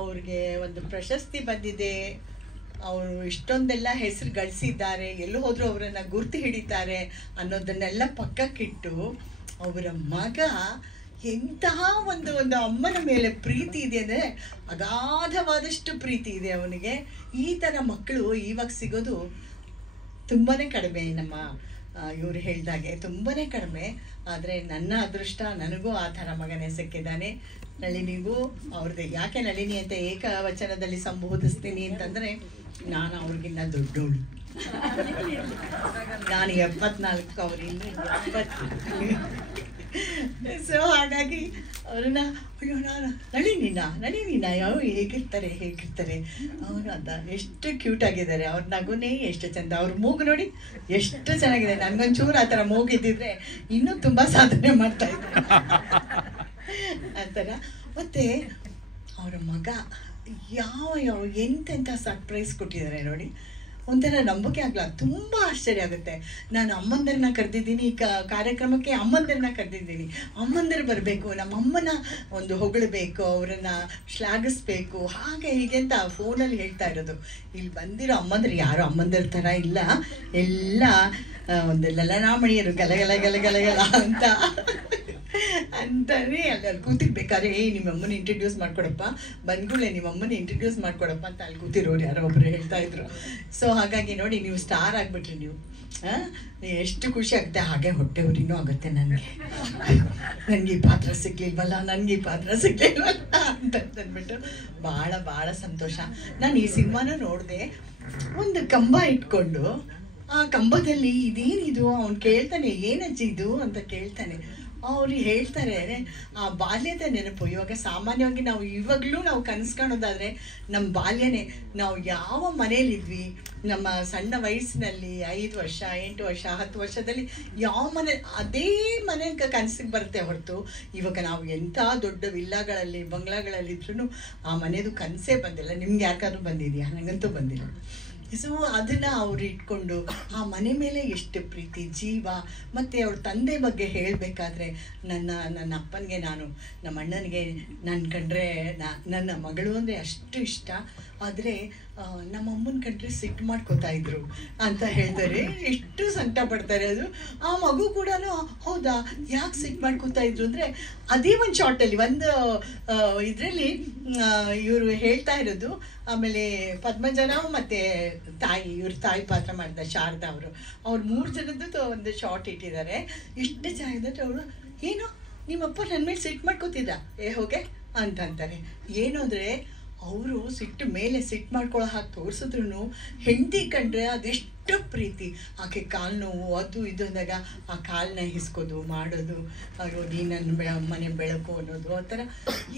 ಅವ್ರಿಗೆ ಒಂದು ಪ್ರಶಸ್ತಿ ಬಂದಿದೆ, ಅವರು ಇಷ್ಟೊಂದೆಲ್ಲ ಹೆಸರು ಗಳಿಸಿದ್ದಾರೆ, ಎಲ್ಲೂ ಹೋದರೂ ಅವರನ್ನು ಗುರ್ತು ಹಿಡಿತಾರೆ ಅನ್ನೋದನ್ನೆಲ್ಲ ಪಕ್ಕಕ್ಕಿಟ್ಟು ಅವರ ಮಗ ಎಂತಹ ಒಂದು ಅಮ್ಮನ ಮೇಲೆ ಪ್ರೀತಿ ಇದೆ ಅಂದರೆ ಅಗಾಧವಾದಷ್ಟು ಪ್ರೀತಿ ಇದೆ ಅವನಿಗೆ. ಈ ಥರ ಮಕ್ಕಳು ಇವಾಗ ಸಿಗೋದು ತುಂಬಾ ಕಡಿಮೆ. ನಮ್ಮ ಇವರು ಹೇಳಿದಾಗೆ ತುಂಬಾ ಕಡಿಮೆ. ಆದರೆ ನನ್ನ ಅದೃಷ್ಟ, ನನಗೂ ಆ ಥರ ಮಗನೇ ಸಿಕ್ಕಿದ್ದಾನೆ. ನಳಿನಿಗೂ ಅವ್ರದ್ದು ಯಾಕೆ ನಳಿನಿ ಅಂತ ಏಕವಚನದಲ್ಲಿ ಸಂಬೋಧಿಸ್ತೀನಿ ಅಂತಂದರೆ, ನಾನು ಅವ್ರಿಗಿನ್ನ ದೊಡ್ಡವಳು. ನಾನು 74, ಅವರಿಂದ 70. ಸೊ ಹಾಗಾಗಿ ಅವ್ರನ್ನ, ಅಯ್ಯೋ ನಾನು ನಳಿನಿನ ಯಾವ ಹೇಗಿರ್ತಾರೆ ಅವರು ಅಂತ ಎಷ್ಟು ಕ್ಯೂಟ್ ಆಗಿದ್ದಾರೆ. ಅವ್ರ ನಗುನೇ ಎಷ್ಟು ಚಂದ, ಅವ್ರ ಮೂಗು ನೋಡಿ ಎಷ್ಟು ಚೆನ್ನಾಗಿದೆ. ನನಗೊಂಚೂರು ಆ ಥರ ಮೂಗಿದ್ದಿದ್ರೆ ಇನ್ನೂ ತುಂಬ ಸಾಧನೆ ಮಾಡ್ತಾಯಿದ್ರು ಆ ಥರ. ಮತ್ತು ಅವರ ಮಗ ಯಾವ ಎಂತೆಂಥ ಸರ್ಪ್ರೈಸ್ ಕೊಟ್ಟಿದ್ದಾರೆ ನೋಡಿ. ಒಂಥರ ನಂಬಿಕೆ ಆಗಲ್ಲ, ತುಂಬ ಆಶ್ಚರ್ಯ ಆಗುತ್ತೆ. ನಾನು ಅಮ್ಮಂದರನ್ನ ಕರೆದಿದ್ದೀನಿ, ಈ ಕಾರ್ಯಕ್ರಮಕ್ಕೆ ಅಮ್ಮಂದರನ್ನ ಕರೆದಿದ್ದೀನಿ. ಅಮ್ಮಂದರು ಬರಬೇಕು, ನಮ್ಮಮ್ಮನ ಒಂದು ಹೊಗಳಬೇಕು, ಅವರನ್ನು ಶ್ಲಾಘಿಸ್ಬೇಕು, ಹಾಗೆ ಹೀಗೆ ಅಂತ ಫೋನಲ್ಲಿ ಹೇಳ್ತಾ ಇರೋದು. ಇಲ್ಲಿ ಬಂದಿರೋ ಅಮ್ಮಂದರು ಯಾರು ಅಮ್ಮಂದರ ಥರ ಇಲ್ಲ, ಎಲ್ಲ ಒಂದು ಲಲನಾಮಣಿಯರು ಗಲಗಲ ಗಲಗಲಗಲ ಅಂತಾನೆ ಅಲ್ಲಿ ಕೂತಿರ್ಬೇಕಾದ್ರೆ ನಿಮ್ಮಮ್ಮನ ಇಂಟ್ರಡ್ಯೂಸ್ ಮಾಡ್ಕೊಡಪ್ಪ, ಬಂದ್ಗಳೇ ನಿಮ್ಮಮ್ಮನ ಇಂಟ್ರಡ್ಯೂಸ್ ಮಾಡ್ಕೊಡಪ್ಪ ಅಂತ ಅಲ್ಲಿ ಕೂತಿರೋರು ಯಾರೋ ಒಬ್ರು ಹೇಳ್ತಾ ಇದ್ರು. ಸೊ ಹಾಗಾಗಿ ನೋಡಿ, ನೀವು ಸ್ಟಾರ್ ಆಗ್ಬಿಟ್ರಿ ನೀವು. ಎಷ್ಟು ಖುಷಿ ಆಗುತ್ತೆ, ಹಾಗೆ ಹೊಟ್ಟೆ ಉರಿನೂ ಆಗುತ್ತೆ ನನಗೆ. ನನಗೆ ಈ ಪಾತ್ರ ಸಿಗ್ಲಿಲ್ವಲ್ಲ, ನನಗೆ ಈ ಪಾತ್ರ ಸಿಗ್ಲಿಲ್ವಲ್ಲ ಅಂತ ಅಂದ್ಬಿಟ್ಟು ಭಾಳ ಭಾಳ ಸಂತೋಷ. ನಾನು ಈ ಸಿನಿಮಾನ ನೋಡಿದೆ, ಒಂದು ಕಂಬ ಇಟ್ಕೊಂಡು ಆ ಕಂಬದಲ್ಲಿ ಇದೇನಿದು ಅವ್ನು ಕೇಳ್ತಾನೆ, ಏನಜ್ಜಿ ಇದು ಅಂತ ಕೇಳ್ತಾನೆ. ಅವ್ರು ಹೇಳ್ತಾರೆ ಆ ಬಾಲ್ಯದ ನೆನಪು. ಇವಾಗ ಸಾಮಾನ್ಯವಾಗಿ ಇವಾಗಲೂ ನಾವು ಕನಸು ಕಾಣೋದಾದರೆ ನಮ್ಮ ಬಾಲ್ಯನೇ. ನಾವು ಯಾವ ಮನೇಲಿದ್ವಿ, ನಮ್ಮ ಸಣ್ಣ ವಯಸ್ಸಿನಲ್ಲಿ 5 ವರ್ಷ 8 ವರ್ಷ 10 ವರ್ಷದಲ್ಲಿ ಯಾವ ಮನೆ, ಅದೇ ಮನೆ ಕನಸಿಗೆ ಬರುತ್ತೆ ಹೊರತು ಇವಾಗ ನಾವು ಎಂಥ ದೊಡ್ಡ ವಿಲ್ಲಾಗಳಲ್ಲಿ ಬಂಗ್ಲಾಗಳಲ್ಲಿ ಇದ್ರೂ ಆ ಮನೆಯದು ಕನಸೇ ಬಂದಿಲ್ಲ. ನಿಮ್ಗೆ ಯಾರಿಗಾದ್ರೂ ಬಂದಿದೆಯಾ? ನನಗಂತೂ ಬಂದಿಲ್ಲ. ಸೊ ಅದನ್ನು ಅವ್ರು ಇಟ್ಕೊಂಡು ಆ ಮನೆ ಮೇಲೆ ಎಷ್ಟು ಪ್ರೀತಿ, ಜೀವ. ಮತ್ತು ಅವ್ರ ತಂದೆ ಬಗ್ಗೆ ಹೇಳಬೇಕಾದ್ರೆ ನನ್ನ ಅಪ್ಪನಿಗೆ, ನಮ್ಮ ಅಣ್ಣನಿಗೆ ನನ್ನ ಕಂಡ್ರೆ ನನ್ನ ಮಗಳು ಅಂದರೆ ಅಷ್ಟು ಇಷ್ಟ. ಆದರೆ ನಮ್ಮ ಅಮ್ಮನ ಕಂಡ್ರೆ ಸಿಟ್ಟು ಮಾಡ್ಕೋತಾ ಇದ್ರು ಅಂತ ಹೇಳ್ತಾರೆ. ಎಷ್ಟು ಸಂಕಟ ಪಡ್ತಾರೆ. ಅದು ಆ ಮಗು ಕೂಡ ಹೌದಾ ಯಾಕೆ ಸಿಟ್ಟು ಮಾಡ್ಕೋತಾ ಇದ್ರು ಅಂದರೆ ಅದೇ ಒಂದು ಶಾರ್ಟಲ್ಲಿ ಒಂದು ಇದರಲ್ಲಿ ಇವರು ಹೇಳ್ತಾ ಇರೋದು. ಆಮೇಲೆ ಪದ್ಮಜನ ಮತ್ತು ಇವ್ರ ತಾಯಿ ಪಾತ್ರ ಮಾಡಿದ ಶಾರದಾ ಅವ್ರು 3 ಜನದ್ದು ಒಂದು ಶಾರ್ಟ್ ಇಟ್ಟಿದ್ದಾರೆ. ಎಷ್ಟು ಚೆನ್ನಾಗಿದೆ. ಅವರು ಏನು ನಿಮ್ಮಪ್ಪ ನನ್ನ ಮೇಲೆ ಸಿಟ್ಟು ಮಾಡ್ಕೋತಿದ್ದ, ಹೋಗೆ ಅಂತಂತಾರೆ. ಏನು ಅಂದರೆ ಅವರು ಸಿಟ್ಟು ಮಾಡ್ಕೊಳ್ಳೋ ಹಾಗೆ ತೋರಿಸಿದ್ರು ಹೆಂಡತಿ ಕಂಡ್ರೆ ಅದೆಷ್ಟು ಪ್ರೀತಿ. ಆಕೆ ಕಾಲು ನೋವು ಅದು ಇದು ಅಂದಾಗ ಆ ಕಾಲನ್ನ ಹಿಸ್ಕೋದು ಮಾಡೋದು, ನೀನು ನನ್ನ ಮನೆ ಬೆಳಕು ಅನ್ನೋದು, ಆ ಥರ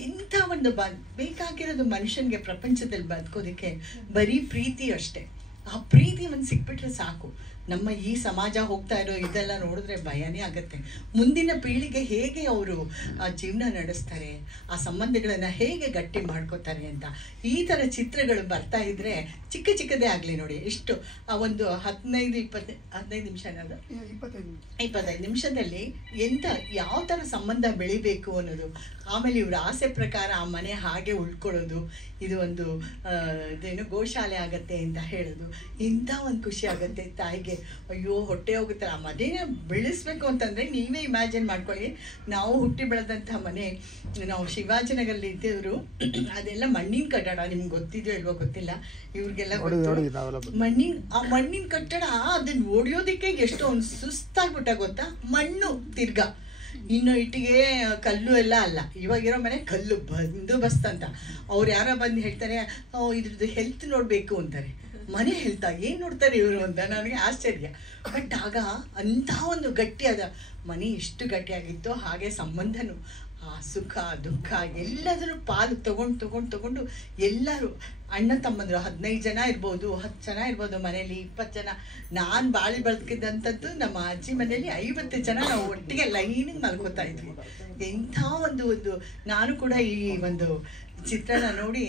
ಎಂಥ ಒಂದು ಬೇಕಾಗಿರೋದು ಮನುಷ್ಯನಿಗೆ ಪ್ರಪಂಚದಲ್ಲಿ ಬದುಕೋದಕ್ಕೆ ಬರೀ ಪ್ರೀತಿ ಅಷ್ಟೇ. ಆ ಪ್ರೀತಿ ಒಂದು ಸಿಕ್ಬಿಟ್ರೆ ಸಾಕು. ನಮ್ಮ ಈ ಸಮಾಜ ಹೋಗ್ತಾ ಇರೋ ಇದೆಲ್ಲ ನೋಡಿದ್ರೆ ಭಯನೇ ಆಗುತ್ತೆ. ಮುಂದಿನ ಪೀಳಿಗೆ ಹೇಗೆ ಅವರು ಆ ಜೀವನ ನಡೆಸ್ತಾರೆ, ಆ ಸಂಬಂಧಗಳನ್ನು ಹೇಗೆ ಗಟ್ಟಿ ಮಾಡ್ಕೋತಾರೆ ಅಂತ ಈ ಥರ ಚಿತ್ರಗಳು ಬರ್ತಾ ಇದ್ದರೆ ಚಿಕ್ಕದೇ ಆಗಲಿ ನೋಡಿ. ಎಷ್ಟು ಒಂದು 15 ನಿಮಿಷ ಅನ್ನೋದು 25 ನಿಮಿಷದಲ್ಲಿ ಯಾವ ಥರ ಸಂಬಂಧ ಬೆಳಿಬೇಕು ಅನ್ನೋದು. ಆಮೇಲೆ ಇವ್ರ ಆಸೆ ಪ್ರಕಾರ ಆ ಮನೆ ಹಾಗೆ ಉಳ್ಕೊಳ್ಳೋದು, ಇದು ಒಂದು ಇದೇನು ಗೋಶಾಲೆ ಆಗತ್ತೆ ಅಂತ ಹೇಳೋದು, ಇಂಥ ಒಂದು ಖುಷಿ ಆಗುತ್ತೆ ತಾಯಿಗೆ. ಅಯ್ಯೋ ಹೊಟ್ಟೆ ಹೋಗುತ್ತೆ. ಆ ಮನೆನ ಬೆಳೆಸ್ಬೇಕು ಅಂತಂದರೆ ನೀವೇ ಇಮ್ಯಾಜಿನ್ ಮಾಡ್ಕೊಳ್ಳಿ. ನಾವು ಹುಟ್ಟಿ ಬೆಳೆದಂಥ ಮನೆ, ನಾವು ಶಿವಾಜಿನಗರಲ್ಲಿ ಇದ್ದವರು, ಅದೆಲ್ಲ ಮಣ್ಣಿನ ಕಟ್ಟಡ. ನಿಮ್ಗೆ ಗೊತ್ತಿದೆಯೋ ಇಲ್ವೋ ಗೊತ್ತಿಲ್ಲ, ಇವ್ರಿಗೆಲ್ಲ ಮಣ್ಣಿನ ಕಟ್ಟಡ. ಅದನ್ನ ಹೊಡಿಯೋದಕ್ಕೆ ಎಷ್ಟೊಂದು ಸುಸ್ತಾಗ್ಬಿಟ್ಟ ಗೊತ್ತಾ. ಮಣ್ಣು ತಿರ್ಗಾ, ಇನ್ನು ಇಟ್ಟಿಗೆ ಕಲ್ಲು ಎಲ್ಲ ಅಲ್ಲ. ಇವಾಗಿರೋ ಮನೆ ಕಲ್ಲು ಬಂದೋಬಸ್ತ್ ಅಂತ. ಅವ್ರು ಯಾರೋ ಬಂದು ಹೇಳ್ತಾರೆ ಇದ್ರದ್ದು ಹೆಲ್ತ್ ನೋಡಬೇಕು ಅಂತಾರೆ. ಮನೆ ಹೆಲ್ತಾ ಏನು ನೋಡ್ತಾರೆ ಇವರು ಅಂತ ನನಗೆ ಆಶ್ಚರ್ಯ. ಬಟ್ ಆಗ ಅಂಥ ಒಂದು ಗಟ್ಟಿಯಾದ ಮನೆ ಎಷ್ಟು ಗಟ್ಟಿಯಾಗಿತ್ತೋ ಹಾಗೆ ಸಂಬಂಧನೂ, ಆ ಸುಖ ದುಃಖ ಎಲ್ಲದನ್ನು ಪಾಲು ತಗೊಂಡು ಎಲ್ಲರೂ ಅಣ್ಣ ತಮ್ಮಂದರು 15 ಜನ ಇರ್ಬೋದು, 10 ಜನ ಇರ್ಬೋದು ಮನೇಲಿ, 20 ಜನ. ನಾನು ಬಾಳಿ ಬದುಕಿದಂಥದ್ದು ನಮ್ಮ ಅಜ್ಜಿ ಮನೇಲಿ 50 ಜನ ನಾವು ಒಟ್ಟಿಗೆ ಲೈನಿಗೆ ಮಲ್ಕೋತಾ ಇದ್ವಿ. ಎಂಥ ಒಂದು ನಾನು ಕೂಡ ಈ ಒಂದು ಚಿತ್ರನ ನೋಡಿ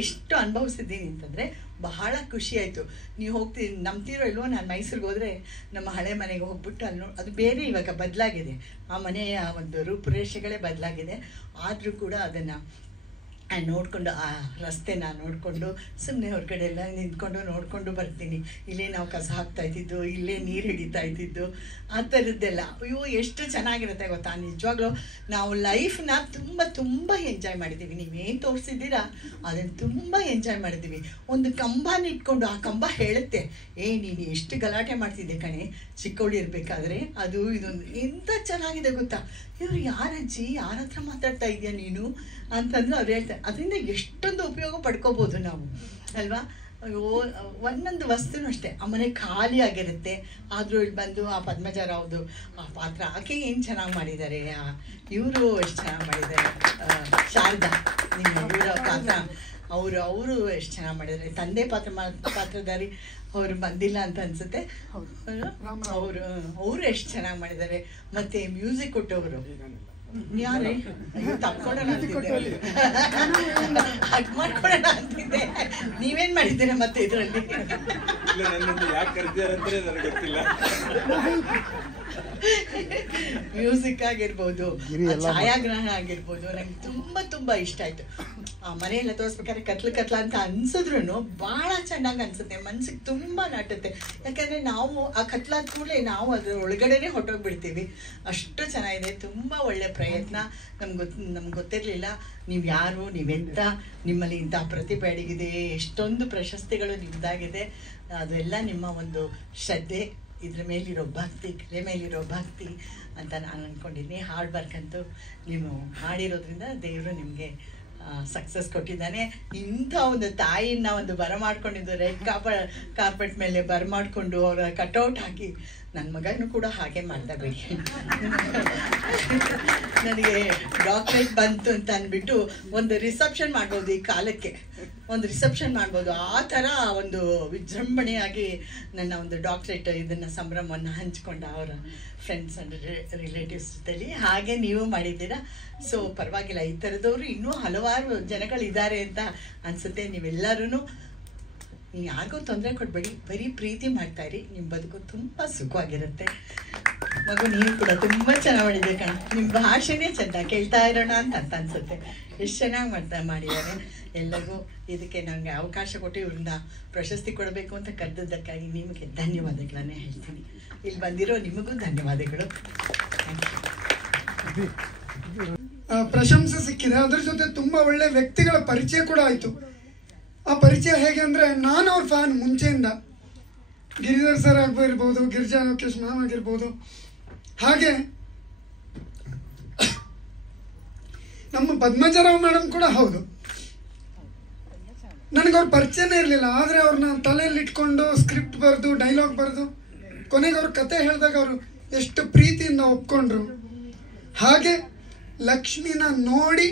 ಎಷ್ಟು ಅನುಭವಿಸಿದ್ದೀನಿ ಅಂತಂದರೆ ಬಹಳ ಖುಷಿ ಆಯಿತು. ನೀವು ನಂಬ್ತೀರೋ ಇಲ್ವೋ, ನಾನು ಮೈಸೂರಿಗೆ ಹೋದರೆ ನಮ್ಮ ಹಳೆ ಮನೆಗೆ ಹೋಗ್ಬಿಟ್ಟು ಅಲ್ಲಿ ಅದು ಬೇರೆ ಇವಾಗ ಬದಲಾಗಿದೆ, ಆ ಮನೆಯ ಒಂದು ರೂಪುರೇಷೆಗಳೇ ಬದಲಾಗಿದೆ. ಆದರೂ ಕೂಡ ಅದನ್ನು ನೋಡಿಕೊಂಡು ಆ ರಸ್ತೆನ ನೋಡಿಕೊಂಡು ಸುಮ್ಮನೆ ಹೊರಗಡೆ ಎಲ್ಲ ನಿಂತ್ಕೊಂಡು ನೋಡಿಕೊಂಡು ಬರ್ತೀನಿ. ಇಲ್ಲೇ ನಾವು ಕಸ ಹಾಕ್ತಾ ಇದ್ದಿದ್ದು, ಇಲ್ಲೇ ನೀರು ಹಿಡಿತಾ ಇದ್ದಿದ್ದು, ಆ ಥರದ್ದೆಲ್ಲ ಅಯ್ಯೋ ಎಷ್ಟು ಚೆನ್ನಾಗಿರುತ್ತೆ ಗೊತ್ತಾ. ನಿಜವಾಗ್ಲೂ ನಾವು ಲೈಫ್ನ ತುಂಬ ಎಂಜಾಯ್ ಮಾಡಿದ್ದೀವಿ. ನೀವೇನು ತೋರಿಸಿದ್ದೀರಾ ಅದನ್ನು ತುಂಬ ಎಂಜಾಯ್ ಮಾಡಿದ್ದೀವಿ. ಒಂದು ಕಂಬನ ಇಟ್ಕೊಂಡು ಆ ಕಂಬ ಹೇಳುತ್ತೆ, ನೀನು ಎಷ್ಟು ಗಲಾಟೆ ಮಾಡ್ತಿದ್ದೆ ಕಣೆ ಚಿಕ್ಕವಳು ಇರಬೇಕಾದ್ರೆ, ಅದು ಇದೊಂದು ಎಂಥ ಚೆನ್ನಾಗಿದೆ ಗೊತ್ತಾ. ಇವರು ಯಾರಜ್ಜಿ, ಯಾರ ಹತ್ರ ಮಾತಾಡ್ತಾ ಇದೆಯಾ ನೀನು ಅಂತಂದ್ರೆ ಅವ್ರು ಹೇಳ್ತಾರೆ. ಅದರಿಂದ ಎಷ್ಟೊಂದು ಉಪಯೋಗ ಪಡ್ಕೋಬೋದು ನಾವು ಅಲ್ವಾ. ಒಂದೊಂದು ವಸ್ತುನೂ ಅಷ್ಟೇ. ಆ ಮನೆ ಖಾಲಿ ಆಗಿರುತ್ತೆ, ಆದರೂ ಇಲ್ಲಿ ಬಂದು ಆ ಪದ್ಮಜರಾವ್ದು ಆ ಪಾತ್ರ, ಆಕೆ ಏನು ಚೆನ್ನಾಗಿ ಮಾಡಿದ್ದಾರೆ, ಇವರು ಎಷ್ಟು ಚೆನ್ನಾಗಿ ಮಾಡಿದ್ದಾರೆ. ಶಾರದಾ ನಿಮ್ಮ ಇವರ ಪಾತ್ರ ಅವರು ಎಷ್ಟು ಚೆನ್ನಾಗಿ ಮಾಡಿದ್ದಾರೆ. ತಂದೆ ಪಾತ್ರಧಾರಿ ಅವರು ಬಂದಿಲ್ಲ ಅಂತ ಅನ್ಸುತ್ತೆ. ಅವರು ಎಷ್ಟು ಚೆನ್ನಾಗಿ ಮಾಡಿದ್ದಾರೆ. ಮತ್ತು ಮ್ಯೂಸಿಕ್ ಕೊಟ್ಟವರು ಯಾರೇ ತಕ್ಕೊಳ್ಳೋಣ ಅಂತಿದ್ದೆ, ಹಗ್ ಮಾಡ್ಕೊಳ್ಳೋಣ ಅಂತಿದ್ದೆ. ನೀವೇನ್ ಮಾಡಿದ್ದೀರಾ ಮತ್ತೆ ಇದರಲ್ಲಿ? ಮ್ಯೂಸಿಕ್ ಆಗಿರ್ಬೋದು, ಛಾಯಾಗ್ರಹಣ ಆಗಿರ್ಬೋದು, ನಂಗೆ ತುಂಬಾ ಇಷ್ಟ ಆಯ್ತು. ಆ ಮನೆಯೆಲ್ಲ ತೋರಿಸ್ಬೇಕಾದ್ರೆ ಕತ್ಲ ಅಂತ ಅನ್ಸಿದ್ರು ಬಹಳ ಚೆನ್ನಾಗಿ ಅನ್ಸುತ್ತೆ, ಮನ್ಸಿಗೆ ತುಂಬಾ ನಾಟುತ್ತೆ. ಯಾಕಂದ್ರೆ ನಾವು ಆ ಕತ್ಲಾದ ಕೂಡಲೇ ನಾವು ಅದ್ರ ಒಳಗಡೆನೆ ಹೊಟ್ಟೋಗ್ಬಿಡ್ತೀವಿ. ಅಷ್ಟು ಚೆನ್ನಾಗಿದೆ, ತುಂಬಾ ಒಳ್ಳೆ ಪ್ರಯತ್ನ. ನಮ್ಗೆ ಗೊತ್ತಿರಲಿಲ್ಲ ನೀವು ಯಾರು, ನೀವೆಂತ, ನಿಮ್ಮಲ್ಲಿ ಇಂಥ ಪ್ರತಿಭೆ ಅಡಗಿದೆ, ಎಷ್ಟೊಂದು ಪ್ರಶಸ್ತಿಗಳು ನಿಮ್ದಾಗಿದೆ. ಅದೆಲ್ಲ ನಿಮ್ಮ ಒಂದು ಶ್ರದ್ಧೆ, ಇದ್ರ ಮೇಲಿರೋ ಭಕ್ತಿ, ಕಲೆ ಮೇಲಿರೋ ಭಕ್ತಿ ಅಂತ ನಾನು ಅಂದ್ಕೊಂಡಿದ್ದೀನಿ. ಹಾರ್ಡ್ ವರ್ಕ್ ಅಂತೂ ನೀವು ಮಾಡಿರೋದ್ರಿಂದ ದೇವರು ನಿಮಗೆ ಸಕ್ಸಸ್ ಕೊಟ್ಟಿದ್ದಾನೆ. ಇಂಥ ಒಂದು ತಾಯಿನ ಒಂದು ಬರಮಾಡ್ಕೊಂಡಿದ್ದು, ರೆಡ್ ಕಾರ್ಪೆಟ್ ಮೇಲೆ ಬರಮಾಡ್ಕೊಂಡು ಅವರ ಕಟೌಟ್ ಹಾಕಿ, ನನ್ನ ಮಗನೂ ಕೂಡ ಹಾಗೆ ಮಾಡ್ತಾ ಬಿಡಿ. ನನಗೆ ಡಾಕ್ಟ್ರೇಟ್ ಬಂತು ಅಂತ ಅಂದ್ಬಿಟ್ಟು ಒಂದು ರಿಸೆಪ್ಷನ್ ಮಾಡ್ಬೋದು, ಈ ಕಾಲಕ್ಕೆ ಒಂದು ರಿಸೆಪ್ಷನ್ ಮಾಡ್ಬೋದು. ಆ ಥರ ಒಂದು ವಿಜೃಂಭಣೆಯಾಗಿ ನನ್ನ ಒಂದು ಡಾಕ್ಟ್ರೇಟ್ ಇದನ್ನು ಸಂಭ್ರಮವನ್ನು ಹಂಚ್ಕೊಂಡ ಅವರ ಫ್ರೆಂಡ್ಸ್ ಆ್ಯಂಡ್ ರಿಲೇಟಿವ್ಸ್ ಜೊತೆಲಿ. ಹಾಗೆ ನೀವು ಮಾಡಿದ್ದೀರಾ. ಸೊ ಪರವಾಗಿಲ್ಲ, ಈ ಥರದವರು ಇನ್ನೂ ಹಲವಾರು ಜನಗಳಿದ್ದಾರೆ ಅಂತ ಅನಿಸುತ್ತೆ. ನೀವೆಲ್ಲರೂ ಯಾರಿಗೂ ತೊಂದರೆ ಕೊಡಬೇಡಿ, ಬರೀ ಪ್ರೀತಿ ಮಾಡ್ತಾಯಿರಿ, ನಿಮ್ಮ ಬದುಕು ತುಂಬ ಸುಖವಾಗಿರುತ್ತೆ. ಮಗು ನೀವು ಕೂಡ ತುಂಬ ಚೆನ್ನಾಗಿ ಮಾಡಿದ್ದೀರಿ ಕಣ, ನಿಮ್ಮ ಭಾಷೆನೇ ಚೆಂದ, ಕೇಳ್ತಾ ಇರೋಣ ಅಂತ ಅನಿಸುತ್ತೆ. ಎಷ್ಟು ಚೆನ್ನಾಗಿ ಮಾಡಿದ್ದಾರೆ. ಎಲ್ಲರಿಗೂ ಇದಕ್ಕೆ ನನಗೆ ಅವಕಾಶ ಕೊಟ್ಟು ಇವ್ರನ್ನ ಪ್ರಶಸ್ತಿ ಕೊಡಬೇಕು ಅಂತ ಕರೆದದ್ದಕ್ಕಾಗಿ ನಿಮಗೆ ಧನ್ಯವಾದಗಳನ್ನೇ ಹೇಳ್ತೀನಿ. ಇಲ್ಲಿ ಬಂದಿರೋ ನಿಮಗೂ ಧನ್ಯವಾದಗಳು. ಪ್ರಶಂಸೆ ಸಿಕ್ಕಿದೆ, ಅದ್ರ ಜೊತೆ ತುಂಬ ಒಳ್ಳೆ ವ್ಯಕ್ತಿಗಳ ಪರಿಚಯ ಕೂಡ ಆಯಿತು. ಆ ಪರಿಚಯ ಹೇಗೆ ಅಂದರೆ, ನಾನು ಅವ್ರ ಫ್ಯಾನ್ ಮುಂಚೆಯಿಂದ. ಗಿರಿಧರ್ ಸರ್ ಆಗಿರ್ಬೋದು, ಗಿರಿಜಾ ಲೋಕೇಶ್ ಮ್ಯಾಮ್ ಆಗಿರ್ಬೋದು, ಹಾಗೆ ನಮ್ಮ ಪದ್ಮಜರಾವ್ ಮೇಡಮ್ ಕೂಡ ಹೌದು. ನನಗೆ ಅವ್ರ ಪರಿಚಯನೇ ಇರಲಿಲ್ಲ, ಆದರೆ ಅವ್ರನ್ನ ತಲೆಯಲ್ಲಿ ಇಟ್ಕೊಂಡು ಸ್ಕ್ರಿಪ್ಟ್ ಬರೆದು ಡೈಲಾಗ್ ಬರೆದು ಕೊನೆಗೆ ಅವ್ರ ಕತೆ ಹೇಳಿದಾಗ ಅವರು ಎಷ್ಟು ಪ್ರೀತಿಯಿಂದ ಒಪ್ಕೊಂಡ್ರು. ಹಾಗೆ ಲಕ್ಷ್ಮಿನ ನೋಡಿ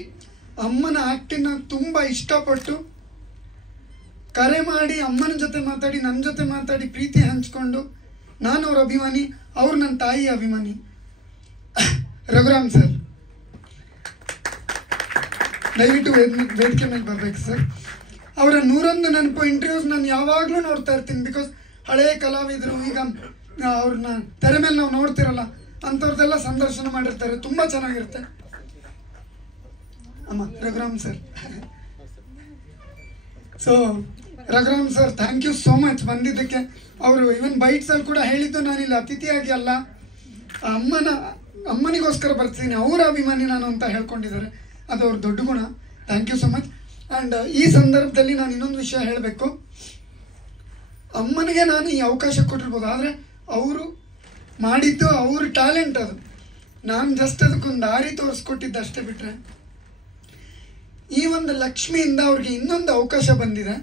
ಅಮ್ಮನ ಆ್ಯಕ್ಟಿಂಗ್ನ ತುಂಬ ಇಷ್ಟಪಟ್ಟು ಕರೆ ಮಾಡಿ ಅಮ್ಮನ ಜೊತೆ ಮಾತಾಡಿ, ನನ್ನ ಜೊತೆ ಮಾತಾಡಿ ಪ್ರೀತಿ ಹಂಚ್ಕೊಂಡು, ನಾನು ಅವ್ರ ಅಭಿಮಾನಿ, ಅವ್ರು ನನ್ನ ತಾಯಿ ಅಭಿಮಾನಿ. ರಘುರಾಮ್ ಸರ್ ದಯವಿಟ್ಟು ವೇದಿಕೆ ಮೇಲೆ ಬರ್ಬೇಕು ಸರ್. ಅವರ 101 ನೆನಪು ಇಂಟರ್ವ್ಯೂಸ್ ನಾನು ಯಾವಾಗಲೂ ನೋಡ್ತಾ ಇರ್ತೀನಿ. ಬಿಕಾಸ್ ಹಳೆಯ ಕಲಾವಿದರು ಈಗ ಅವ್ರನ್ನ ತೆರೆ ಮೇಲೆ ನಾವು ನೋಡ್ತಿರಲ್ಲ, ಅಂಥವ್ರದ್ದೆಲ್ಲ ಸಂದರ್ಶನ ಮಾಡಿರ್ತಾರೆ, ತುಂಬ ಚೆನ್ನಾಗಿರುತ್ತೆ. ಅಮ್ಮ Raghuram sir. So Raghuram sir, thank you so much ಬಂದಿದ್ದಕ್ಕೆ. ಅವರು ಇವನ್ ಬೈಟ್ಸಲ್ಲಿ ಕೂಡ ಹೇಳಿದ್ದು, ನಾನಿಲ್ಲಿ ಅತಿಥಿಯಾಗಿ ಅಲ್ಲ, ಅಮ್ಮನಿಗೋಸ್ಕರ ಬರ್ತೀನಿ, ಅವರ ಅಭಿಮಾನಿ ನಾನು ಅಂತ ಹೇಳ್ಕೊಂಡಿದ್ದಾರೆ. ಅದು ಅವ್ರ ದೊಡ್ಡ ಗುಣ. Thank you so much. And ಈ ಸಂದರ್ಭದಲ್ಲಿ ನಾನು ಇನ್ನೊಂದು ವಿಷಯ ಹೇಳಬೇಕು. ಅಮ್ಮನಿಗೆ ನಾನು ಈ ಅವಕಾಶ ಕೊಟ್ಟಿರ್ಬೋದು, ಆದರೆ ಅವರು ಮಾಡಿದ್ದು ಅವ್ರ ಟ್ಯಾಲೆಂಟ್ ಅದು. ನಾನು ಜಸ್ಟ್ ಅದಕ್ಕೊಂದು ದಾರಿ ತೋರಿಸ್ಕೊಟ್ಟಿದ್ದೆ ಅಷ್ಟೇ ಬಿಟ್ಟರೆ, ಈ ಒಂದು ಲಕ್ಷ್ಮಿಯಿಂದ ಅವ್ರಿಗೆ ಇನ್ನೊಂದು ಅವಕಾಶ ಬಂದಿದೆ.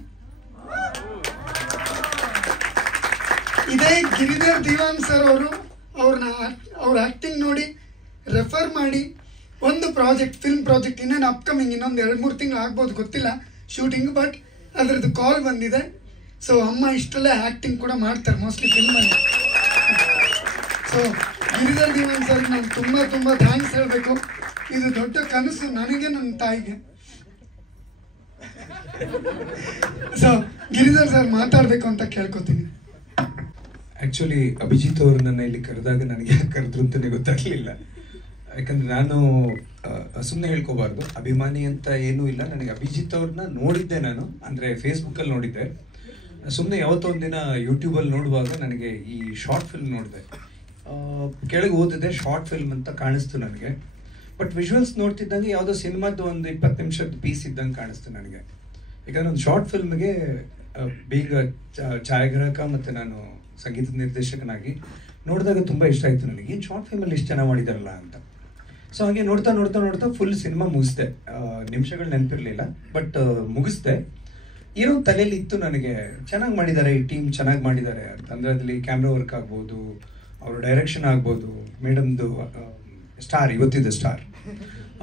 ಇದೇ ಗಿರಿಧರ್ ದಿವಾನ್ ಸರ್ ಅವರು ಅವ್ರ ಆ್ಯಕ್ಟಿಂಗ್ ನೋಡಿ ರೆಫರ್ ಮಾಡಿ ಒಂದು ಪ್ರಾಜೆಕ್ಟ್, ಫಿಲ್ಮ್ ಪ್ರಾಜೆಕ್ಟ್, ಇನ್ನೇನು ಅಪ್ಕಮಿಂಗ್ ಇನ್ನೊಂದು 2-3 ತಿಂಗಳು ಆಗ್ಬೋದು, ಗೊತ್ತಿಲ್ಲ ಶೂಟಿಂಗ್, ಬಟ್ ಅದರದ್ದು ಕಾಲ್ ಬಂದಿದೆ. ಸೊ ಅಮ್ಮ ಇಷ್ಟಲ್ಲೇ ಆ್ಯಕ್ಟಿಂಗ್ ಕೂಡ ಮಾಡ್ತಾರೆ ಮೋಸ್ಟ್ಲಿ ಫಿಲ್ಮಲ್ಲಿ. ಸೊ ಗಿರಿಧರ್ ದಿವಾನ್ ಸರ್ಗೆ ನಾನು ತುಂಬ ಥ್ಯಾಂಕ್ಸ್ ಹೇಳಬೇಕು. ಇದು ದೊಡ್ಡ ಕನಸು ನನಗೆ, ನನ್ನ ತಾಯಿಗೆ. ಸೊ ಗಿರಿಧರ್ ಸರ್ ಮಾತಾಡಬೇಕು ಅಂತ ಕೇಳ್ಕೊತೀನಿ. ಆ್ಯಕ್ಚುಲಿ ಅಭಿಜಿತ್ ಅವರು ನನ್ನ ಇಲ್ಲಿ ಕರೆದಾಗ ನನಗೆ ಯಾಕೆ ಕರೆದ್ರು ಅಂತಲೇ ಗೊತ್ತಾಗಲಿಲ್ಲ. ಯಾಕಂದರೆ ನಾನು ಸುಮ್ಮನೆ ಹೇಳ್ಕೋಬಾರ್ದು, ಅಭಿಮಾನಿ ಅಂತ ಏನೂ ಇಲ್ಲ. ನನಗೆ ಅಭಿಜಿತ್ ಅವ್ರನ್ನ ನೋಡಿದ್ದೆ ನಾನು, ಅಂದರೆ ಫೇಸ್ಬುಕ್ಕಲ್ಲಿ ನೋಡಿದ್ದೆ. ಸುಮ್ಮನೆ ಯಾವತ್ತೋ ಒಂದಿನ ಯೂಟ್ಯೂಬಲ್ಲಿ ನೋಡುವಾಗ ನನಗೆ ಈ ಶಾರ್ಟ್ ಫಿಲ್ಮ್ ನೋಡಿದೆ. ಕೆಳಗೆ ಓದಿದೆ ಶಾರ್ಟ್ ಫಿಲ್ಮ್ ಅಂತ ಕಾಣಿಸ್ತು ನನಗೆ. ಬಟ್ ವಿಜುವಲ್ಸ್ ನೋಡ್ತಿದ್ದಂಗೆ ಯಾವುದೋ ಸಿನಿಮಾದ್ದು ಒಂದು 20 ನಿಮಿಷದ ಪೀಸ್ ಇದ್ದಂಗೆ ಕಾಣಿಸ್ತು ನನಗೆ. ಯಾಕಂದರೆ ಒಂದು ಶಾರ್ಟ್ ಫಿಲ್ಮ್ಗೆ ಬೇಗ ಛಾಯಾಗ್ರಾಹಕ ಮತ್ತು ನಾನು ಸಂಗೀತ ನಿರ್ದೇಶಕನಾಗಿ ನೋಡಿದಾಗ ತುಂಬ ಇಷ್ಟ ಆಯಿತು ನನಗೆ. ಏನು ಶಾರ್ಟ್ ಫಿಲ್ಮಲ್ಲಿ ಇಷ್ಟು ಚೆನ್ನಾಗಿ ಮಾಡಿದಾರಲ್ಲ ಅಂತ. ಸೊ ಹಾಗೆ ನೋಡ್ತಾ ನೋಡ್ತಾ ನೋಡ್ತಾ ಫುಲ್ ಸಿನಿಮಾ ಮುಗಿಸ್ದೆ. ನಿಮಿಷಗಳು ನೆನಪಿರಲಿಲ್ಲ, ಬಟ್ ಮುಗಿಸ್ದೆ. ಏನೋ ತಲೆಯಲ್ಲಿ ಇತ್ತು ನನಗೆ, ಚೆನ್ನಾಗಿ ಮಾಡಿದ್ದಾರೆ, ಈ ಟೀಮ್ ಚೆನ್ನಾಗಿ ಮಾಡಿದ್ದಾರೆ ಅಂತಂದರೆ ಅದರಲ್ಲಿ ಕ್ಯಾಮ್ರಾ ವರ್ಕ್ ಆಗ್ಬೋದು, ಅವ್ರ ಡೈರೆಕ್ಷನ್ ಆಗ್ಬೋದು, ಮೇಡಮ್ದು ಸ್ಟಾರ್, ಇವತ್ತಿದ್ದು ಸ್ಟಾರ್,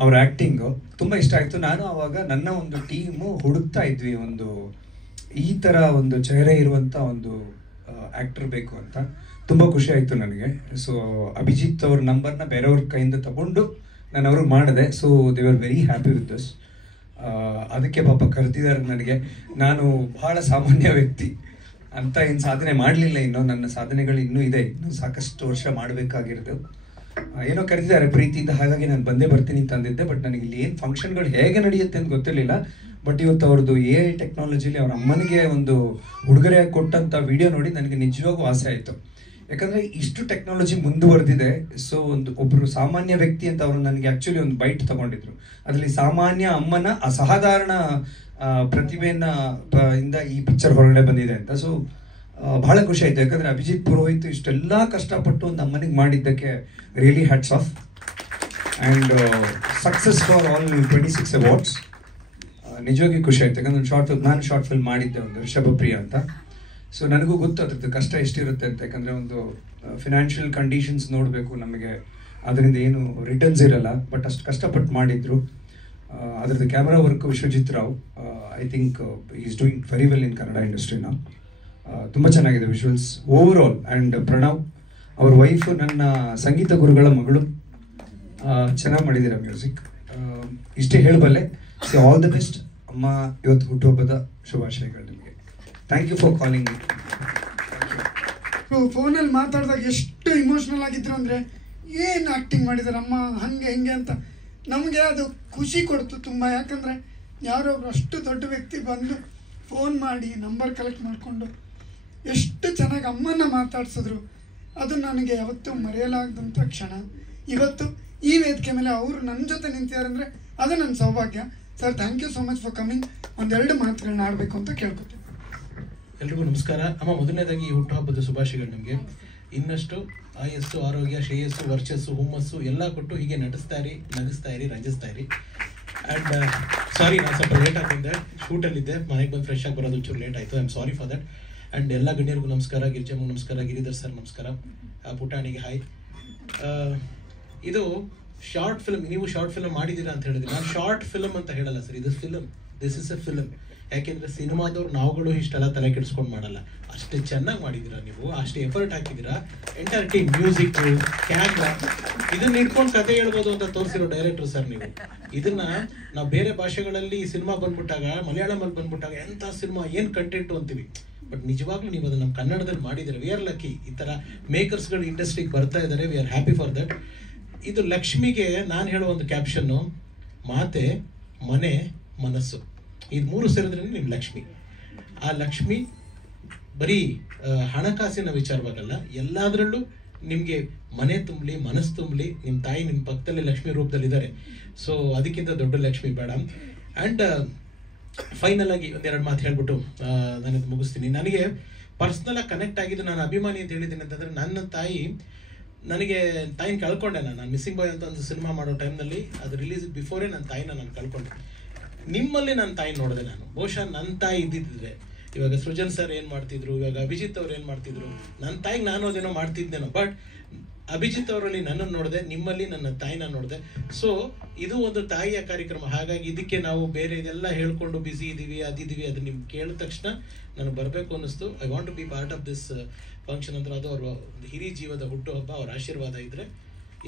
ಅವ್ರ ಆ್ಯಕ್ಟಿಂಗು ತುಂಬ ಇಷ್ಟ ಆಯಿತು. ನಾನು ಆವಾಗ ನನ್ನ ಒಂದು ಟೀಮು ಹುಡುಕ್ತಾ ಇದ್ವಿ, ಒಂದು ಈ ಥರ ಒಂದು ಚೆಹರೆ ಇರುವಂಥ ಒಂದು ಆ್ಯಕ್ಟರ್ ಬೇಕು ಅಂತ. ತುಂಬ ಖುಷಿ ಆಯಿತು ನನಗೆ. ಸೊ ಅಭಿಜಿತ್ ಅವ್ರ ನಂಬರ್ನ ಬೇರೆಯವ್ರ ಕೈಯಿಂದ ತಗೊಂಡು ನಾನು ಅವ್ರಿಗೆ ಮಾಡಿದೆ. So they are very happy with this. ಅದಕ್ಕೆ ಪಾಪ ಕರೆದಿದ್ದಾರೆ ನನಗೆ. ನಾನು ಬಹಳ ಸಾಮಾನ್ಯ ವ್ಯಕ್ತಿ ಅಂತ ಏನು ಸಾಧನೆ ಮಾಡಲಿಲ್ಲ, ಇನ್ನೂ ನನ್ನ ಸಾಧನೆಗಳು ಇನ್ನೂ ಇದೆ, ಇನ್ನೂ ಸಾಕಷ್ಟು ವರ್ಷ ಮಾಡಬೇಕಾಗಿರೋದು. ಏನೋ ಕರೆದಿದ್ದಾರೆ ಪ್ರೀತಿಯಿಂದ, ಹಾಗಾಗಿ ನಾನು ಬಂದೇ ಬರ್ತೀನಿ ಅಂತ ಅಂದಿದ್ದೆ. ಬಟ್ ನನಗೆ ಇಲ್ಲಿ ಏನು ಫಂಕ್ಷನ್ಗಳು ಹೇಗೆ ನಡೆಯುತ್ತೆ ಅಂತ ಗೊತ್ತಿರಲಿಲ್ಲ. ಬಟ್ ಇವತ್ತು ಅವ್ರದ್ದು AI ಟೆಕ್ನಾಲಜಿಲಿ ಅವ್ರ ಅಮ್ಮನಿಗೆ ಒಂದು ಉಡುಗೊರೆ ಕೊಟ್ಟಂಥ ವಿಡಿಯೋ ನೋಡಿ ನನಗೆ ನಿಜವಾಗೂ ಆಸೆ ಆಯಿತು. ಯಾಕಂದರೆ ಇಷ್ಟು ಟೆಕ್ನಾಲಜಿ ಮುಂದುವರೆದಿದೆ. ಸೊ ಒಬ್ಬರು ಸಾಮಾನ್ಯ ವ್ಯಕ್ತಿ ಅಂತ ಅವರು ನನಗೆ ಆ್ಯಕ್ಚುಲಿ ಒಂದು ಬೈಟ್ ತಗೊಂಡಿದ್ರು. ಅದರಲ್ಲಿ ಸಾಮಾನ್ಯ ಅಮ್ಮನ ಅಸಾಧಾರಣ ಪ್ರತಿಭೆಯನ್ನು ಇಂದ ಈ ಪಿಕ್ಚರ್ ಹೊರಗಡೆ ಬಂದಿದೆ ಅಂತ. ಸೊ ಬಹಳ ಖುಷಿ ಆಯಿತು. ಯಾಕಂದರೆ ಅಭಿಜಿತ್ ಪುರೋಹಿತ್ ಇಷ್ಟೆಲ್ಲ ಕಷ್ಟಪಟ್ಟು ಒಂದು ಅಮ್ಮನಿಗೆ ಮಾಡಿದ್ದಕ್ಕೆ really hats off. And success for all 26 awards. ನಿಜವಾಗಿ ಖುಷಿ ಆಯ್ತು. ಯಾಕಂದ್ರೆ ನಾನು ಶಾರ್ಟ್ ಫಿಲ್ಮ್ ಮಾಡಿದ್ದೆ, ಒಂದು ಋಷಭಪ್ರಿಯ ಅಂತ. ಸೊ ನನಗೂ ಗೊತ್ತು ಅದ್ರದ್ದು ಕಷ್ಟ ಎಷ್ಟಿರುತ್ತೆ ಅಂತ. ಯಾಕಂದರೆ ಒಂದು ಫಿನಾನ್ಷಿಯಲ್ ಕಂಡೀಷನ್ಸ್ ನೋಡಬೇಕು, ನಮಗೆ ಅದರಿಂದ ಏನು ರಿಟರ್ನ್ಸ್ ಇರಲ್ಲ. ಬಟ್ ಅಷ್ಟು ಕಷ್ಟಪಟ್ಟು ಮಾಡಿದ್ರು. ಅದರದ್ದು camera work Vishwajit Rao, I think is doing very well in Kannada ಇಂಡಸ್ಟ್ರಿನ. ತುಂಬ ಚೆನ್ನಾಗಿದೆ visuals over all. And Pranav ಅವ್ರ ವೈಫು ನನ್ನ ಸಂಗೀತ ಗುರುಗಳ ಮಗಳು, ಚೆನ್ನಾಗಿ ಮಾಡಿದ್ದೀರಾ ಮ್ಯೂಸಿಕ್. ಇಷ್ಟೇ ಹೇಳಬಲ್ಲೆ. ಸಿ ಆಲ್ ದ ಬೆಸ್ಟ್ ಅಮ್ಮ. ಇವತ್ತು ಹುಟ್ಟುಹಬ್ಬದ ಶುಭಾಶಯಗಳು ನಿಮಗೆ. Thank you for calling. ಫೋನಲ್ಲಿ ಮಾತಾಡಿದಾಗ ಎಷ್ಟು ಇಮೋಷ್ನಲ್ ಆಗಿದ್ರು ಅಂದರೆ, ಏನು ಆ್ಯಕ್ಟಿಂಗ್ ಮಾಡಿದ್ದಾರೆ ಅಮ್ಮ, ಹಾಗೆ ಹಿಂಗೆ ಅಂತ ನಮಗೆ ಅದು ಖುಷಿ ಕೊಡ್ತು ತುಂಬ. ಯಾಕಂದರೆ ಯಾರೊಬ್ರು ಅಷ್ಟು ದೊಡ್ಡ ವ್ಯಕ್ತಿ ಬಂದು ಫೋನ್ ಮಾಡಿ ನಂಬರ್ ಕಲೆಕ್ಟ್ ಮಾಡಿಕೊಂಡು ಎಷ್ಟು ಚೆನ್ನಾಗಿ ಅಮ್ಮನ ಮಾತಾಡ್ಸಿದ್ರು. ಅದು ನನಗೆ ಯಾವತ್ತೂ ಮರೆಯಲಾಗದಂಥ ಕ್ಷಣ. ಇವತ್ತು ಈ ವೇದಿಕೆ ಮೇಲೆ ಅವರು ನನ್ನ ಜೊತೆ ನಿಂತಿದ್ದಾರೆ ಅಂದರೆ ಅದು ನನ್ನ ಸೌಭಾಗ್ಯ. Sir, thank you so much for coming. ಒಂದೆರಡು ಮಾತುಗಳನ್ನ ಆಡಬೇಕು ಅಂತ ಕೇಳ್ಕೊತೀನಿ. ಎಲ್ರಿಗೂ ನಮಸ್ಕಾರ. ಅಮ್ಮ, ಮೊದಲನೇದಾಗಿ ಈ ಹುಟ್ಟುಹಬ್ಬದ ಶುಭಾಶಯಗಳು ನಿಮಗೆ. ಇನ್ನಷ್ಟು ಆಯಸ್ಸು, ಆರೋಗ್ಯ, ಶ್ರೇಯಸ್ಸು, ವರ್ಚಸ್ಸು, ಹುಮ್ಮಸ್ಸು ಎಲ್ಲ ಕೊಟ್ಟು ಹೀಗೆ ನಗಿಸ್ತಾ ಇರಿ, ರಂಜಿಸ್ತಾ ಇರಿ. ಆ್ಯಂಡ್ ಸಾರಿ, ನಾನು ಸ್ವಲ್ಪ ಲೇಟಾಗಿ ಬಂದೆ, ಶೂಟಲ್ಲಿದ್ದೆ. ಮನೆಗೆ ಬಂದು ಫ್ರೆಶ್ ಆಗಿ ಬರೋದು ಒಂಚೂರು ಲೇಟ್ ಆಯಿತು. I am sorry for that. And ಎಲ್ಲ ಗಣ್ಯರಿಗೂ ನಮಸ್ಕಾರ. ಗಿರಿಜಮ್ಮಗೂ ನಮಸ್ಕಾರ, ಗಿರಿಧರ್ ಸರ್ ನಮಸ್ಕಾರ, ಪುಟಾಣಿಗೆ ಹಾಯ್. ಇದು ಶಾರ್ಟ್ ಫಿಲ್ಮ್. ನೀವು ಶಾರ್ಟ್ ಫಿಲ್ಮ್ ಮಾಡಿದ್ದೀರಾ ಅಂತ ಹೇಳಿದ್ರಿ. ನಾನು ಶಾರ್ಟ್ ಫಿಲ್ಮ್ ಅಂತ ಹೇಳಲ್ಲ ಸರ್, ಇದು film. This is A film. ಯಾಕೆಂದರೆ ಸಿನಿಮಾದವ್ರು ನಾವುಗಳು ಇಷ್ಟೆಲ್ಲ ತಲೆ ಕೆಡಿಸ್ಕೊಂಡು ಮಾಡಲ್ಲ. ಅಷ್ಟು ಚೆನ್ನಾಗಿ ಮಾಡಿದ್ದೀರಾ ನೀವು, ಅಷ್ಟು ಎಫರ್ಟ್ ಹಾಕಿದ್ದೀರಾ. ಎಂಟೈರ್ ಟೀಮ್, ಮ್ಯೂಸಿಕ್, ಕ್ಯಾಮ್ರಾ, ಇದನ್ನ ಇಟ್ಕೊಂಡು ಕತೆ ಹೇಳ್ಬೋದು ಅಂತ ತೋರಿಸಿರೋ ಡೈರೆಕ್ಟ್ರು ಸರ್ ನೀವು. ಇದನ್ನ ನಾವು ಬೇರೆ ಭಾಷೆಗಳಲ್ಲಿ ಸಿನಿಮಾ ಬಂದ್ಬಿಟ್ಟಾಗ, ಮಲಯಾಳಮಲ್ಲಿ ಬಂದ್ಬಿಟ್ಟಾಗ ಎಂಥ ಸಿನಿಮಾ, ಏನು ಕಂಟೆಂಟು ಅಂತೀವಿ. ಬಟ್ ನಿಜವಾಗ್ಲೂ ನೀವು ಅದನ್ನು ನಮ್ಮ ಕನ್ನಡದಲ್ಲಿ ಮಾಡಿದ್ದೀರಾ. We are lucky. ಈ ಥರ ಮೇಕರ್ಸ್ಗಳು ಇಂಡಸ್ಟ್ರಿಗೆ ಬರ್ತಾ ಇದ್ದಾರೆ. We are happy for that. ಇದು ಲಕ್ಷ್ಮಿಗೆ ನಾನು ಹೇಳೋ ಒಂದು ಕ್ಯಾಪ್ಷನ್ನು, ಮಾತೆ, ಮನೆ, ಮನಸ್ಸು, ಇದು ಮೂರು ಸೇರಿದ್ರೆ ನಿಮ್ಮ ಲಕ್ಷ್ಮಿ. ಆ ಲಕ್ಷ್ಮಿ ಬರೀ ಹಣಕಾಸಿನ ವಿಚಾರವಾಗಲ್ಲ, ಎಲ್ಲದರಲ್ಲೂ ನಿಮಗೆ ಮನೆ ತುಂಬಲಿ, ಮನಸ್ಸು ತುಂಬಲಿ. ನಿಮ್ಮ ತಾಯಿ ನಿಮ್ಮ ಪಕ್ಕದಲ್ಲಿ ಲಕ್ಷ್ಮಿ ರೂಪದಲ್ಲಿದ್ದಾರೆ. ಸೊ ಅದಕ್ಕಿಂತ ದೊಡ್ಡ ಲಕ್ಷ್ಮಿ ಬೇಡ. ಆ್ಯಂಡ್ ಫೈನಲ್ ಆಗಿ ಒಂದೆರಡು ಮಾತು ಹೇಳ್ಬಿಟ್ಟು ನಾನು ಮುಗಿಸ್ತೀನಿ. ನನಗೆ ಪರ್ಸ್ನಲಾಗಿ ಕನೆಕ್ಟ್ ಆಗಿದ್ದು, ನಾನು ಅಭಿಮಾನಿ ಅಂತ ಹೇಳಿದ್ದೀನಿ ಅಂತಂದರೆ, ನನ್ನ ತಾಯಿ, ನನಗೆ ತಾಯಿನ ಕಳ್ಕೊಂಡೆ. ನಾನು ಮಿಸ್ಸಿಂಗ್ ಬಾಯ್ ಅಂತ ಒಂದು ಸಿನಿಮಾ ಮಾಡೋ ಟೈಮ್ನಲ್ಲಿ, ಅದು ರಿಲೀಸ್ ಬಿಫೋರೇ ನನ್ನ ತಾಯಿನ ನಾನು ಕಳ್ಕೊಂಡೆ. ನಿಮ್ಮಲ್ಲಿ ನನ್ನ ತಾಯಿ ನೋಡಿದೆ ನಾನು. ಬಹುಶಃ ನನ್ನ ತಾಯಿ ಇದ್ದಿದ್ದರೆ ಇವಾಗ ಸೃಜನ್ ಸರ್ ಏನು ಮಾಡ್ತಿದ್ರು, ಇವಾಗ ಅಭಿಜಿತ್ ಅವ್ರು ಏನು ಮಾಡ್ತಿದ್ರು, ನನ್ನ ತಾಯಿಗೆ ನಾನು ಅದೇನೋ ಮಾಡ್ತಿದ್ದೇನೋ. ಬಟ್ ಅಭಿಜಿತ್ ಅವರಲ್ಲಿ ನನ್ನನ್ನು ನೋಡಿದೆ, ನಿಮ್ಮಲ್ಲಿ ನನ್ನ ತಾಯಿನ ನೋಡಿದೆ. ಸೊ ಇದು ಒಂದು ತಾಯಿಯ ಕಾರ್ಯಕ್ರಮ. ಹಾಗಾಗಿ ಇದಕ್ಕೆ ನಾವು ಬೇರೆ ಇದೆಲ್ಲ ಹೇಳ್ಕೊಂಡು ಬ್ಯುಸಿ ಇದ್ದೀವಿ, ಅದಿದ್ದೀವಿ, ಅದು ನಿಮ್ಗೆ ಕೇಳಿದ ತಕ್ಷಣ ನನಗೆ ಬರಬೇಕು ಅನ್ನಿಸ್ತು. I want to be part of this function. ಅಂದ್ರೆ ಅದು ಅವರ ಒಂದು ಹಿರಿ ಜೀವದ ಹುಟ್ಟುಹಬ್ಬ. ಅವ್ರ ಆಶೀರ್ವಾದ ಇದ್ದರೆ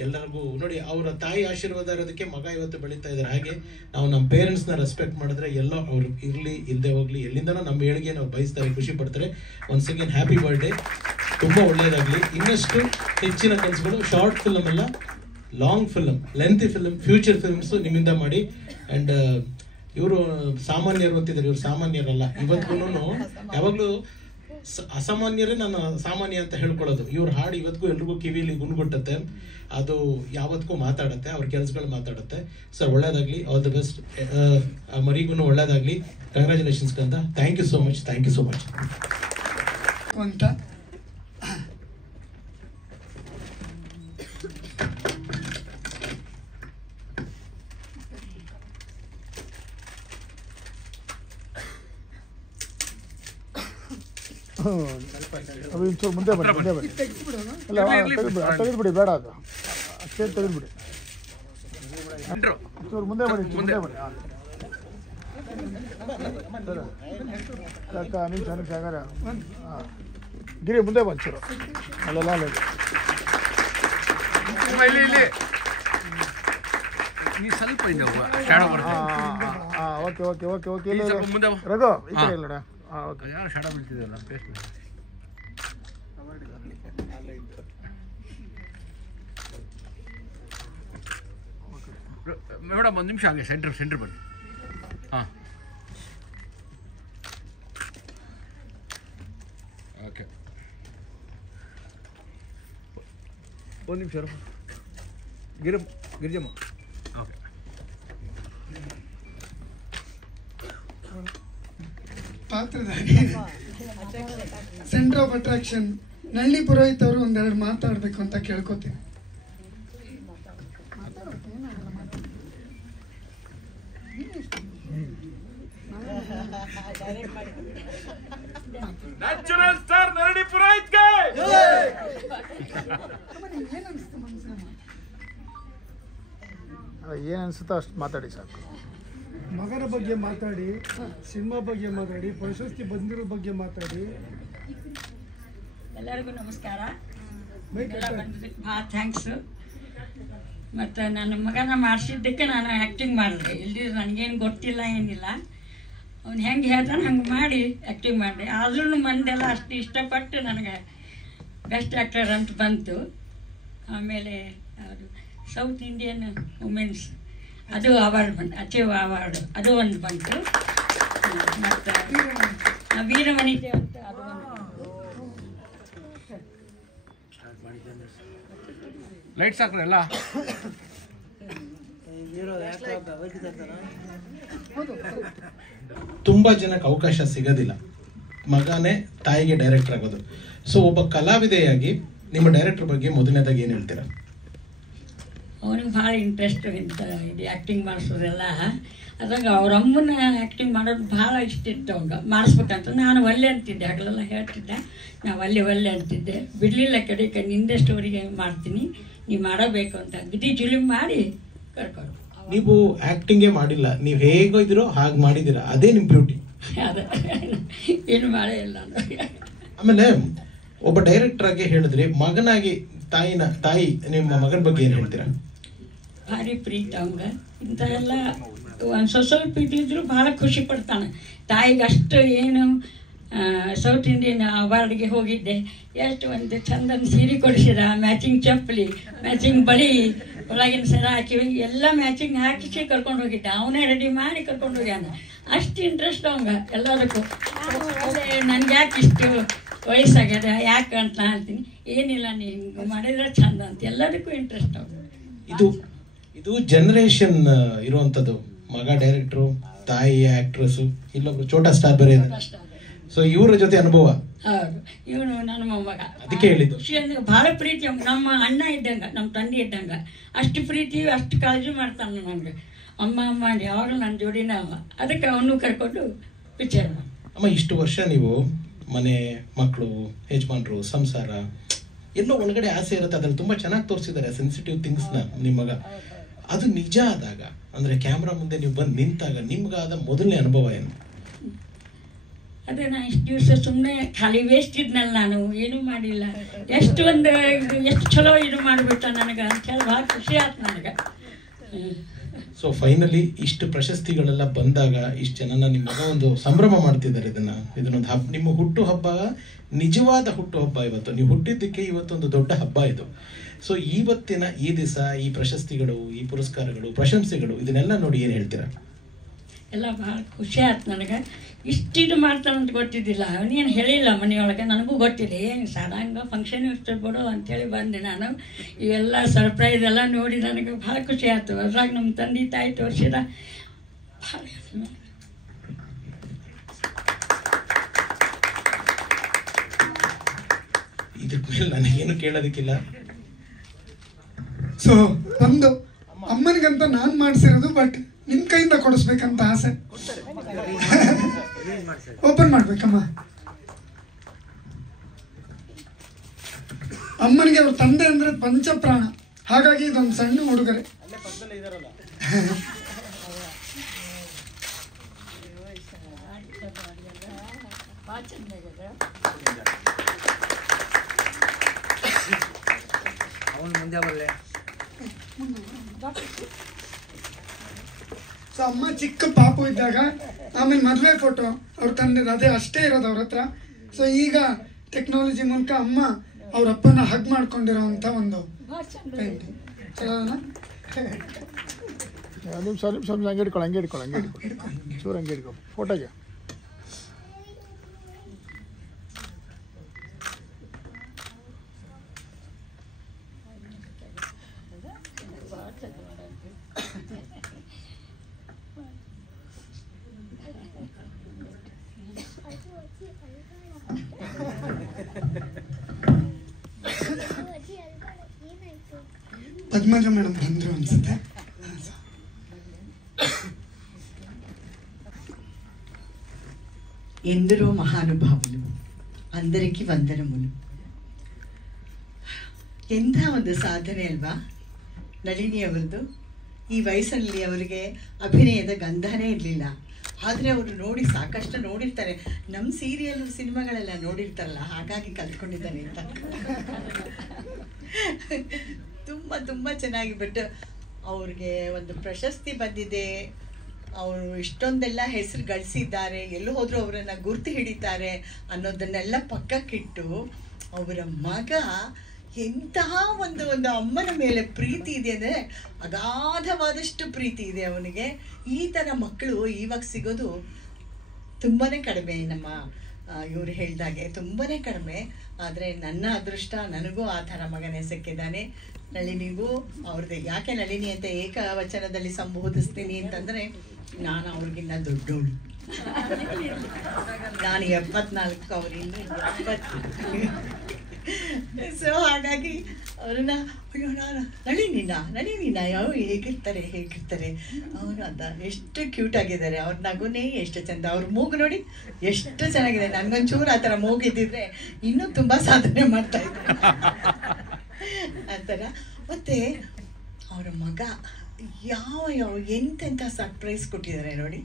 ಎಲ್ಲರಿಗೂ ನೋಡಿ, ಅವರ ತಾಯಿ ಆಶೀರ್ವಾದ ಇರೋದಕ್ಕೆ ಮಗ ಇವತ್ತು ಬೆಳೀತಾ ಇದ್ದಾರೆ. ಹಾಗೆ ನಾವು ನಮ್ಮ ಪೇರೆಂಟ್ಸ್ನ ರೆಸ್ಪೆಕ್ಟ್ ಮಾಡಿದ್ರೆ ಎಲ್ಲೋ ಅವ್ರು ಇರಲಿ, ಇಲ್ಲದೆ ಹೋಗಲಿ, ಎಲ್ಲಿಂದನೋ ನಮ್ಮ ಏಳಿಗೆ ನಾವು ಬಯಸ್ತಾರೆ, ಖುಷಿ ಪಡ್ತಾರೆ. Once again happy birthday. ತುಂಬ ಒಳ್ಳೆಯದಾಗಲಿ. ಇನ್ನಷ್ಟು ಹೆಚ್ಚಿನ ಕೆಲಸಗಳು, ಶಾರ್ಟ್ ಫಿಲಮ್ ಅಲ್ಲ, long film, lengthy film, future films ನಿಮ್ಮಿಂದ ಮಾಡಿ. ಆ್ಯಂಡ್ ಇವರು ಸಾಮಾನ್ಯರು ಅಂತಿದ್ದಾರೆ, ಇವರು ಸಾಮಾನ್ಯರಲ್ಲ. ಇವತ್ತಿಗೂ ಯಾವಾಗಲೂ ಅಸಾಮಾನ್ಯರೇ ನಾನು ಸಾಮಾನ್ಯ ಅಂತ ಹೇಳ್ಕೊಳ್ಳೋದು. ಇವ್ರ ಹಾಡು ಇವತ್ತಿಗೂ ಎಲ್ರಿಗೂ ಕಿವಿಲಿ ಗುಣಗುಟ್ಟತ್ತೆ, ಅದು ಯಾವತ್ತಿಗೂ ಮಾತಾಡುತ್ತೆ, ಅವ್ರ ಕೆಲಸಗಳು ಮಾತಾಡುತ್ತೆ. ಸರ್, ಒಳ್ಳೇದಾಗಲಿ, ಆಲ್ ದಿ ಬೆಸ್ಟ್. ಮರಿಗೂ ಒಳ್ಳೇದಾಗಲಿ. ಕಂಗ್ರ್ಯಾಚುಲೇಷನ್ಸ್ ಕಂದ. Thank you so much. Thank you so much ಅಂತ ಅದು ಇಂಚೂರು ಮುಂದೆ ಬನ್ನಿ, ಮುಂದೆ ಬನ್ನಿ. ಇಲ್ಲ, ತೆಗೆದುಬಿಡಿ, ಬೇಡ, ಅದು ಅಷ್ಟೇ ತೆಗೆದುಬಿಡಿ. ಇಂಚೂರು ಮುಂದೆ ಬನ್ನಿ, ಮುಂದೆ ಬನ್ನಿ. ಅಕ್ಕ, ನಿಮಿಷ ಹಾಗಾರೆ. ಹಾಂ, ಗಿರಿ ಮುಂದೆ ಬಂಚೂರು. ಅಲ್ಲೆಲ್ಲ ಇಲ್ಲಿ ನೀ ಸ್ವಲ್ಪ ಇಂದ ಶಾಡೋ ಬರುತ್ತೆ. ಓಕೆ ಓಕೆ ಓಕೆ ಓಕೆ ಇಲ್ಲ ಸ್ವಲ್ಪ ಮುಂದೆ ಬಾ. ರಘು ಈ ಕಡೆ ಇಲ್ಲ ನೋಡ. ಓಕೆ ಯಾರು ಶಾಡೋ ಬೀಳ್ತಿದೆಯಲ್ಲ ಪೇಸ್ಟ್ ಮೇಡಮ್ ಒಂದು ನಿಮಿಷ ಹಾಗೆ ಸೆಂಟ್ರ್ ಬನ್ನಿ. ಹಾಂ ಓಕೆ ಒಂದು ನಿಮಿಷ ಗಿರಿಜಮ್ಮ. ಓಕೆ ಪಾತ್ರಧಾರಿ centre of attraction Nalli Purohit ಅವರು ಒಂದೆರಡು ಮಾತಾಡಬೇಕು ಅಂತ ಕೇಳ್ಕೊತೀನಿ. ನ್ಯಾಚುರಲ್ ಸ್ಟಾರ್ ನರಡಿ ಪುರೋಹಿತ್ಗೆ ಏನು ಅನಿಸುತ್ತೋ ಅಷ್ಟು ಮಾತಾಡಿ ಸಾಕು. ಮಗನ ಬಗ್ಗೆ ಮಾತಾಡಿ, ಸಿನಿಮಾ ಬಗ್ಗೆ ಮಾತಾಡಿ, ಪ್ರಶಸ್ತಿ ಬಂದಿರೋ ಬಗ್ಗೆ ಮಾತಾಡಿ. ಎಲ್ಲರಿಗೂ ನಮಸ್ಕಾರ. ಎಲ್ಲ ಬಂದಿದ್ದಕ್ಕೆ ಭಾಳ ಥ್ಯಾಂಕ್ಸು. ಮತ್ತು ನನ್ನ ಮಗನ ಮಾಡಿಸಿದ್ದಕ್ಕೆ ನಾನು ಆ್ಯಕ್ಟಿಂಗ್ ಮಾಡಿದೆ. ಇಲ್ದಿದ್ರೆ ನನಗೇನು ಗೊತ್ತಿಲ್ಲ ಏನಿಲ್ಲ. ಅವ್ನು ಹೆಂಗೆ ಹೇಳ್ತಾನೆ ಹಂಗೆ ಮಾಡಿ ಆ್ಯಕ್ಟಿಂಗ್ ಮಾಡಿದೆ. ಆದ್ರೂ ಮಂದೆಲ್ಲ ಅಷ್ಟು ಇಷ್ಟಪಟ್ಟು ನನಗೆ ಬೆಸ್ಟ್ ಆ್ಯಕ್ಟರ್ ಅಂತ ಬಂತು. ಆಮೇಲೆ ಅದು ಸೌತ್ ಇಂಡಿಯನ್ ವುಮೆನ್ಸ್ ಅದು ಅವಾರ್ಡ್ ಬಂತು, ಅಚೀವ್ ಅವಾರ್ಡ್ ಅದು ಒಂದು ಬಂತು. ಮತ್ತು ವೀರವನಿತೆ ಅಂತ ಅದು ಲೈಟ್ಸ್ ಹಾಕ್ರೆ ಎಲ್ಲ ತುಂಬಾ ಜನಕ್ಕೆ ಅವಕಾಶ ಸಿಗೋದಿಲ್ಲ. ಮಗನೇ ತಾಯಿಗೆ ಡೈರೆಕ್ಟರ್ ಆಗೋದು. ಸೊ ಒಬ್ಬ ಕಲಾವಿದೆಯಾಗಿ ನಿಮ್ಮ ಡೈರೆಕ್ಟರ್ ಬಗ್ಗೆ ಮೊದಲನೇದಾಗಿ ಏನು ಹೇಳ್ತೀರಾ? ಅವನಿಗೆ ಭಾಳ ಇಂಟ್ರೆಸ್ಟ್ ಇಂಥ ಇದು ಆ್ಯಕ್ಟಿಂಗ್ ಮಾಡಿಸೋದೆಲ್ಲ. ಅದಾಗ ಅವ್ರ ಅಮ್ಮನ ಆ್ಯಕ್ಟಿಂಗ್ ಮಾಡೋದು ಭಾಳ ಇಷ್ಟ ಇತ್ತು ಅವಂಗೆ ಮಾಡಿಸ್ಬೇಕಂತ. ನಾನು ಒಲ್ಲೆ ಅಂತಿದ್ದೆ, ಹಗಲೆಲ್ಲ ಹೇಳ್ತಿದ್ದೆ, ನಾವು ಒಲ್ಲೆ ಅಂತಿದ್ದೆ. ಬಿಡಲಿಲ್ಲ ಕಡೆಗೆ ನಿಂದೆ ಸ್ಟೋರಿಗೆ ಮಾಡ್ತೀನಿ, ನೀವು ಮಾಡಬೇಕು ಅಂತ ಅಗದಿ ಜುಲುಮ್ ಮಾಡಿ ಕರ್ಕೊಂಡು. ನೀವು ಆ್ಯಕ್ಟಿಂಗೇ ಮಾಡಿಲ್ಲ, ನೀವು ಹೇಗೋ ಇದ್ದೀರೋ ಹಾಗೆ ಮಾಡಿದ್ದೀರಾ, ಅದೇ ನಿಮ್ಮ ಬ್ಯೂಟಿ. ಅದೇ ಏನು ಮಾಡೇ ಇಲ್ಲ. ಆಮೇಲೆ ಒಬ್ಬ ಡೈರೆಕ್ಟರ್ ಆಗಿ ಹೇಳಿದ್ರಿ, ಮಗನಾಗಿ ತಾಯಿ ನಿಮ್ಮ ಮಗನ ಬಗ್ಗೆ ಏನು ಹೇಳ್ತೀರಾ? ಭಾರಿ ಪ್ರೀತಿ ಅವಂಗೆ. ಇಂಥ ಎಲ್ಲ ಒಂದು ಸ್ವಲ್ಪ ಇದ್ದಿದ್ರು ಭಾಳ ಖುಷಿ ಪಡ್ತಾನೆ. ತಾಯಿಗೆ ಅಷ್ಟು ಏನು ಸೌತ್ ಇಂಡಿಯನ್ ಅವಾರ್ಡ್ಗೆ ಹೋಗಿದ್ದೆ, ಎಷ್ಟು ಒಂದು ಚಂದನ ಸೀರೆ ಕೊಡಿಸಿದ, ಮ್ಯಾಚಿಂಗ್ ಚಪ್ಪಲಿ, ಮ್ಯಾಚಿಂಗ್ ಬಳಿ, ಒಳಗಿನ ಸರ ಹಾಕಿ ಎಲ್ಲ ಮ್ಯಾಚಿಂಗ್ ಹಾಕಿಸಿ ಕರ್ಕೊಂಡು ಹೋಗಿದ್ದೆ. ಅವನೇ ರೆಡಿ ಮಾಡಿ ಕರ್ಕೊಂಡು ಹೋಗ್ಯಾನ. ಅಷ್ಟು ಇಂಟ್ರೆಸ್ಟ್ ಅವಂಗೆ ಎಲ್ಲದಕ್ಕೂ. ಅದೇ ನನಗೆ ಯಾಕೆ ಇಷ್ಟು ವಯಸ್ಸಾಗ್ಯದ ಯಾಕೆ ಅಂತ ನಾನು ಹೇಳ್ತೀನಿ, ಏನಿಲ್ಲ ನೀ ಹಿಂಗೆ ಮಾಡಿದ್ರೆ ಚಂದ ಅಂತ ಎಲ್ಲದಕ್ಕೂ ಇಂಟ್ರೆಸ್ಟ್ ಅವಂಗೆ. ಇದು ಜನರೇಷನ್ ಇರುವಂಥದ್ದು. ಮಗ ಡೈರೆಕ್ಟ್ರು, ತಾಯಿ ಆ್ಯಕ್ಟ್ರೆಸ್ಸು, ಇಲ್ಲೊಬ್ರು ಛೋಟಾ ಸ್ಟಾರ್ ಬೇರೆ ಇದೆ. ಸೊ ಇವರ ಜೊತೆ ಅನುಭವ. ಹೌದು, ಇವನು ನನ್ನ ಮೊಮ್ಮಗ. ಅದಕ್ಕೆ ಹೇಳಿದ್ದು ಖುಷಿ ಅಂದ್ರೆ ಭಾಳ ಪ್ರೀತಿ. ನಮ್ಮ ಅಣ್ಣ ಇದ್ದಂಗೆ, ನಮ್ಮ ತಂದೆ ಇದ್ದಂಗೆ. ಅಷ್ಟು ಪ್ರೀತಿ, ಅಷ್ಟು ಕಾಳಜಿ ಮಾಡ್ತಾನೆ ನನಗೆ. ಅಮ್ಮ ಯಾವಾಗಲೂ ನನ್ನ ಜೋಡಿನ ಅವ. ಅದಕ್ಕೆ ಅವನು ಕರ್ಕೊಂಡು ಪಿಕ್ಚರ್ ಮಾಡಿ. ಅಮ್ಮ, ಇಷ್ಟು ವರ್ಷ ನೀವು ಮನೆ, ಮಕ್ಕಳು, ಯಜಮಾನ್ರು, ಸಂಸಾರ ಎಲ್ಲೋ ಒಳಗಡೆ ಆಸೆ ಇರುತ್ತೆ. ಅದ್ರಲ್ಲಿ ತುಂಬ ಚೆನ್ನಾಗಿ ತೋರಿಸಿದ್ದಾರೆ ಸೆನ್ಸಿಟಿವ್ ಥಿಂಗ್ಸ್ನ ನಿಮ್ಮ ಮಗ. ಅದು ನಿಜ ಆದಾಗ, ಅಂದರೆ ಕ್ಯಾಮ್ರಾ ಮುಂದೆ ನೀವು ಬಂದು ನಿಂತಾಗ ನಿಮ್ಗಾದ ಮೊದಲನೇ ಅನುಭವ ಏನು? ಅದೇ ನಾನು ಇಷ್ಟು ದಿವಸ ಸುಮ್ಮನೆ ಖಾಲಿ ವೇಸ್ಟ್ ಇದ್ನಲ್ಲ, ನಾನು ಏನೂ ಮಾಡಿಲ್ಲ. ಎಷ್ಟು ಚಲೋ ಇದು ಮಾಡಿಬಿಟ್ಟ ನನಗೆ ಅಂತೇಳಿ ಭಾಳ ಖುಷಿ ಆಯ್ತು ನನಗೆ. ಸೊ ಫೈನಲಿ ಇಷ್ಟು ಪ್ರಶಸ್ತಿಗಳೆಲ್ಲ ಬಂದಾಗ ಇಷ್ಟು ಜನನ ನಿಮ್ಮ ಮಗ ಒಂದು ಸಂಭ್ರಮ ಮಾಡ್ತಿದ್ದಾರೆ. ಇದನ್ನೊಂದು ಹಬ್ಬ, ನಿಮ್ಮ ಹುಟ್ಟು ಹಬ್ಬ, ನಿಜವಾದ ಹುಟ್ಟು ಹಬ್ಬ ಇವತ್ತು. ನೀವು ಹುಟ್ಟಿದ್ದಕ್ಕೆ ಇವತ್ತೊಂದು ದೊಡ್ಡ ಹಬ್ಬ ಇದು. ಸೊ ಇವತ್ತಿನ ಈ ದಿವಸ ಈ ಪ್ರಶಸ್ತಿಗಳು, ಈ ಪುರಸ್ಕಾರಗಳು, ಪ್ರಶಂಸೆಗಳು, ಇದನ್ನೆಲ್ಲ ನೋಡಿ ಏನು ಹೇಳ್ತೀರಾ? ಎಲ್ಲ ಭಾಳ ಖುಷಿ ಆಯ್ತು ನನಗೆ. ಇಷ್ಟಿದು ಮಾಡ್ತಾನಂತ ಗೊತ್ತಿದ್ದಿಲ್ಲ. ಅವನೇನು ಹೇಳಿಲ್ಲ ಮನೆಯೊಳಗೆ, ನನಗೂ ಗೊತ್ತಿಲ್ಲ. ಏನು ಸಾಧಾರಣ ಫಂಕ್ಷನ್ ಇರ್ತದೆ ಬಿಡು ಅಂಥೇಳಿ ಬಂದೆ ನಾನು. ಇವೆಲ್ಲ ಸರ್ಪ್ರೈಸ್ ಎಲ್ಲ ನೋಡಿ ನನಗೆ ಭಾಳ ಖುಷಿ ಆಯ್ತು. ಅದ್ರಾಗ ನಮ್ಮ ತಂದೆ ತಾಯಿ ತೋರಿಸಿದ ಭಾಳ. ಇದಕ್ಕೆ ಮೇಲೆ ನನಗೇನು ಕೇಳೋದಕ್ಕಿಲ್ಲ. ಸೊ ನಮ್ದು ಅಮ್ಮನಿಗಂತ ನಾನು ಮಾಡಿಸಿರೋದು, ಬಟ್ ನಿಮ್ಮ ಕೈಯಿಂದ ಕೊಡಿಸ್ಬೇಕಂತ ಆಸೆ. ಓಪನ್ ಮಾಡ್ಬೇಕಮ್ಮ. ಅಮ್ಮನಿಗೆ ಅವ್ರ ತಂದೆ ಅಂದ್ರೆ ಪಂಚಪ್ರಾಣ, ಹಾಗಾಗಿ ಇದೊಂದು ಸಣ್ಣ ಉಡುಗೊರೆ. ಅವನು ಮುಂದೆ ಬರಲೇ. ಸೊ ಅಮ್ಮ ಚಿಕ್ಕ ಪಾಪು ಇದ್ದಾಗ, ಆಮೇಲೆ ಮದುವೆ ಫೋಟೋ ಅವ್ರ ತಂದೆ ಅದೇ ಅಷ್ಟೇ ಇರೋದು ಅವ್ರ ಹತ್ರ. ಸೊ ಈಗ ಟೆಕ್ನಾಲಜಿ ಮೂಲಕ ಅಮ್ಮ ಅವ್ರ ಅಪ್ಪನ ಹಗ್ ಮಾಡ್ಕೊಂಡಿರೋವಂಥ ಒಂದು ಪೇಂಟಿಂಗ್. ನಿಮಿಷ ಹಂಗೆ ಇಟ್ಕೊಳ್ಳಿ ಚೂರು ಹಂಗೆ ಇಟ್ಕೊ ಫೋಟೋಗೆ. పద్మజ మేడం ಬಂದ್ರು ಅನ್ಸುತ್ತೆ. ఎందరో మహానుభావులు, అందరికీ వందనములు. ಎಂಥ ಒಂದು ಸಾಧನೆ ಅಲ್ವಾ ನಳಿನಿ ಅವರದು. ಈ ವಯಸ್ಸಲ್ಲಿ ಅವರಿಗೆ ಅಭಿನಯದ ಗಂಧನೇ ಇರಲಿಲ್ಲ. ಆದರೆ ಅವರು ನೋಡಿ ಸಾಕಷ್ಟು ನೋಡಿರ್ತಾರೆ. ನಮ್ಮ ಸೀರಿಯಲ್ ಸಿನಿಮಾಗಳೆಲ್ಲ ನೋಡಿರ್ತಾರಲ್ಲ, ಹಾಗಾಗಿ ಕಲ್ತ್ಕೊಂಡಿದ್ದಾನೆ ಅಂತ. ತುಂಬ ತುಂಬ ಚೆನ್ನಾಗಿ. ಬಟ್ ಅವ್ರಿಗೆ ಒಂದು ಪ್ರಶಸ್ತಿ ಬಂದಿದೆ, ಅವರು ಇಷ್ಟೊಂದೆಲ್ಲ ಹೆಸರು ಗಳಿಸಿದ್ದಾರೆ, ಎಲ್ಲೂ ಹೋದರೂ ಅವರನ್ನು ಗುರ್ತು ಹಿಡಿತಾರೆ ಅನ್ನೋದನ್ನೆಲ್ಲ ಪಕ್ಕಕ್ಕಿಟ್ಟು ಅವರ ಮಗ ಎಂತಹ ಒಂದು ಅಮ್ಮನ ಮೇಲೆ ಪ್ರೀತಿ ಇದೆ ಅಂದರೆ ಅಗಾಧವಾದಷ್ಟು ಪ್ರೀತಿ ಇದೆ ಅವನಿಗೆ. ಈ ಥರ ಮಕ್ಕಳು ಇವಾಗ ಸಿಗೋದು ತುಂಬಾ ಕಡಿಮೆ. ನಮ್ಮ ಇವರು ಹೇಳಿದಾಗೆ ತುಂಬಾ ಕಡಿಮೆ. ಆದರೆ ನನ್ನ ಅದೃಷ್ಟ, ನನಗೂ ಆ ಥರ ಮಗನೇ ಸಿಕ್ಕಿದ್ದಾನೆ. ನಳಿನಿಗೂ ಅವ್ರದ್ದು ಯಾಕೆ ನಳಿನಿ ಅಂತ ಏಕವಚನದಲ್ಲಿ ಸಂಬೋಧಿಸ್ತೀನಿ ಅಂತಂದರೆ, ನಾನು ಅವ್ರಿಗಿನ್ನ ದೊಡ್ಡವಳು. ನಾನು 74, ಅವ್ರು ಇನ್ನೂ 70. ಸೊ ಹಾಗಾಗಿ ಅವ್ರನ್ನ ಅಯ್ಯೋ ನಾನು ನಳಿನಿನ ಯಾವ ಹೇಗಿರ್ತಾರೆ ಅವರು ಅಂತ ಎಷ್ಟು ಕ್ಯೂಟ್ ಆಗಿದ್ದಾರೆ. ಅವ್ರ ನಗುನೇ ಎಷ್ಟು ಚಂದ, ಅವ್ರ ಮೂಗು ನೋಡಿ ಎಷ್ಟು ಚೆನ್ನಾಗಿದೆ. ನನಗೊಂಚೂರು ಆ ಥರ ಮೂಗಿದ್ದಿದ್ರೆ ಇನ್ನೂ ತುಂಬ ಸಾಧನೆ ಮಾಡ್ತಾಯಿದ್ದೆ ಆ ಥರ. ಮತ್ತು ಅವರ ಮಗ ಯಾವ ಎಂತೆಂಥ ಸರ್ಪ್ರೈಸ್ ಕೊಟ್ಟಿದ್ದಾರೆ ನೋಡಿ.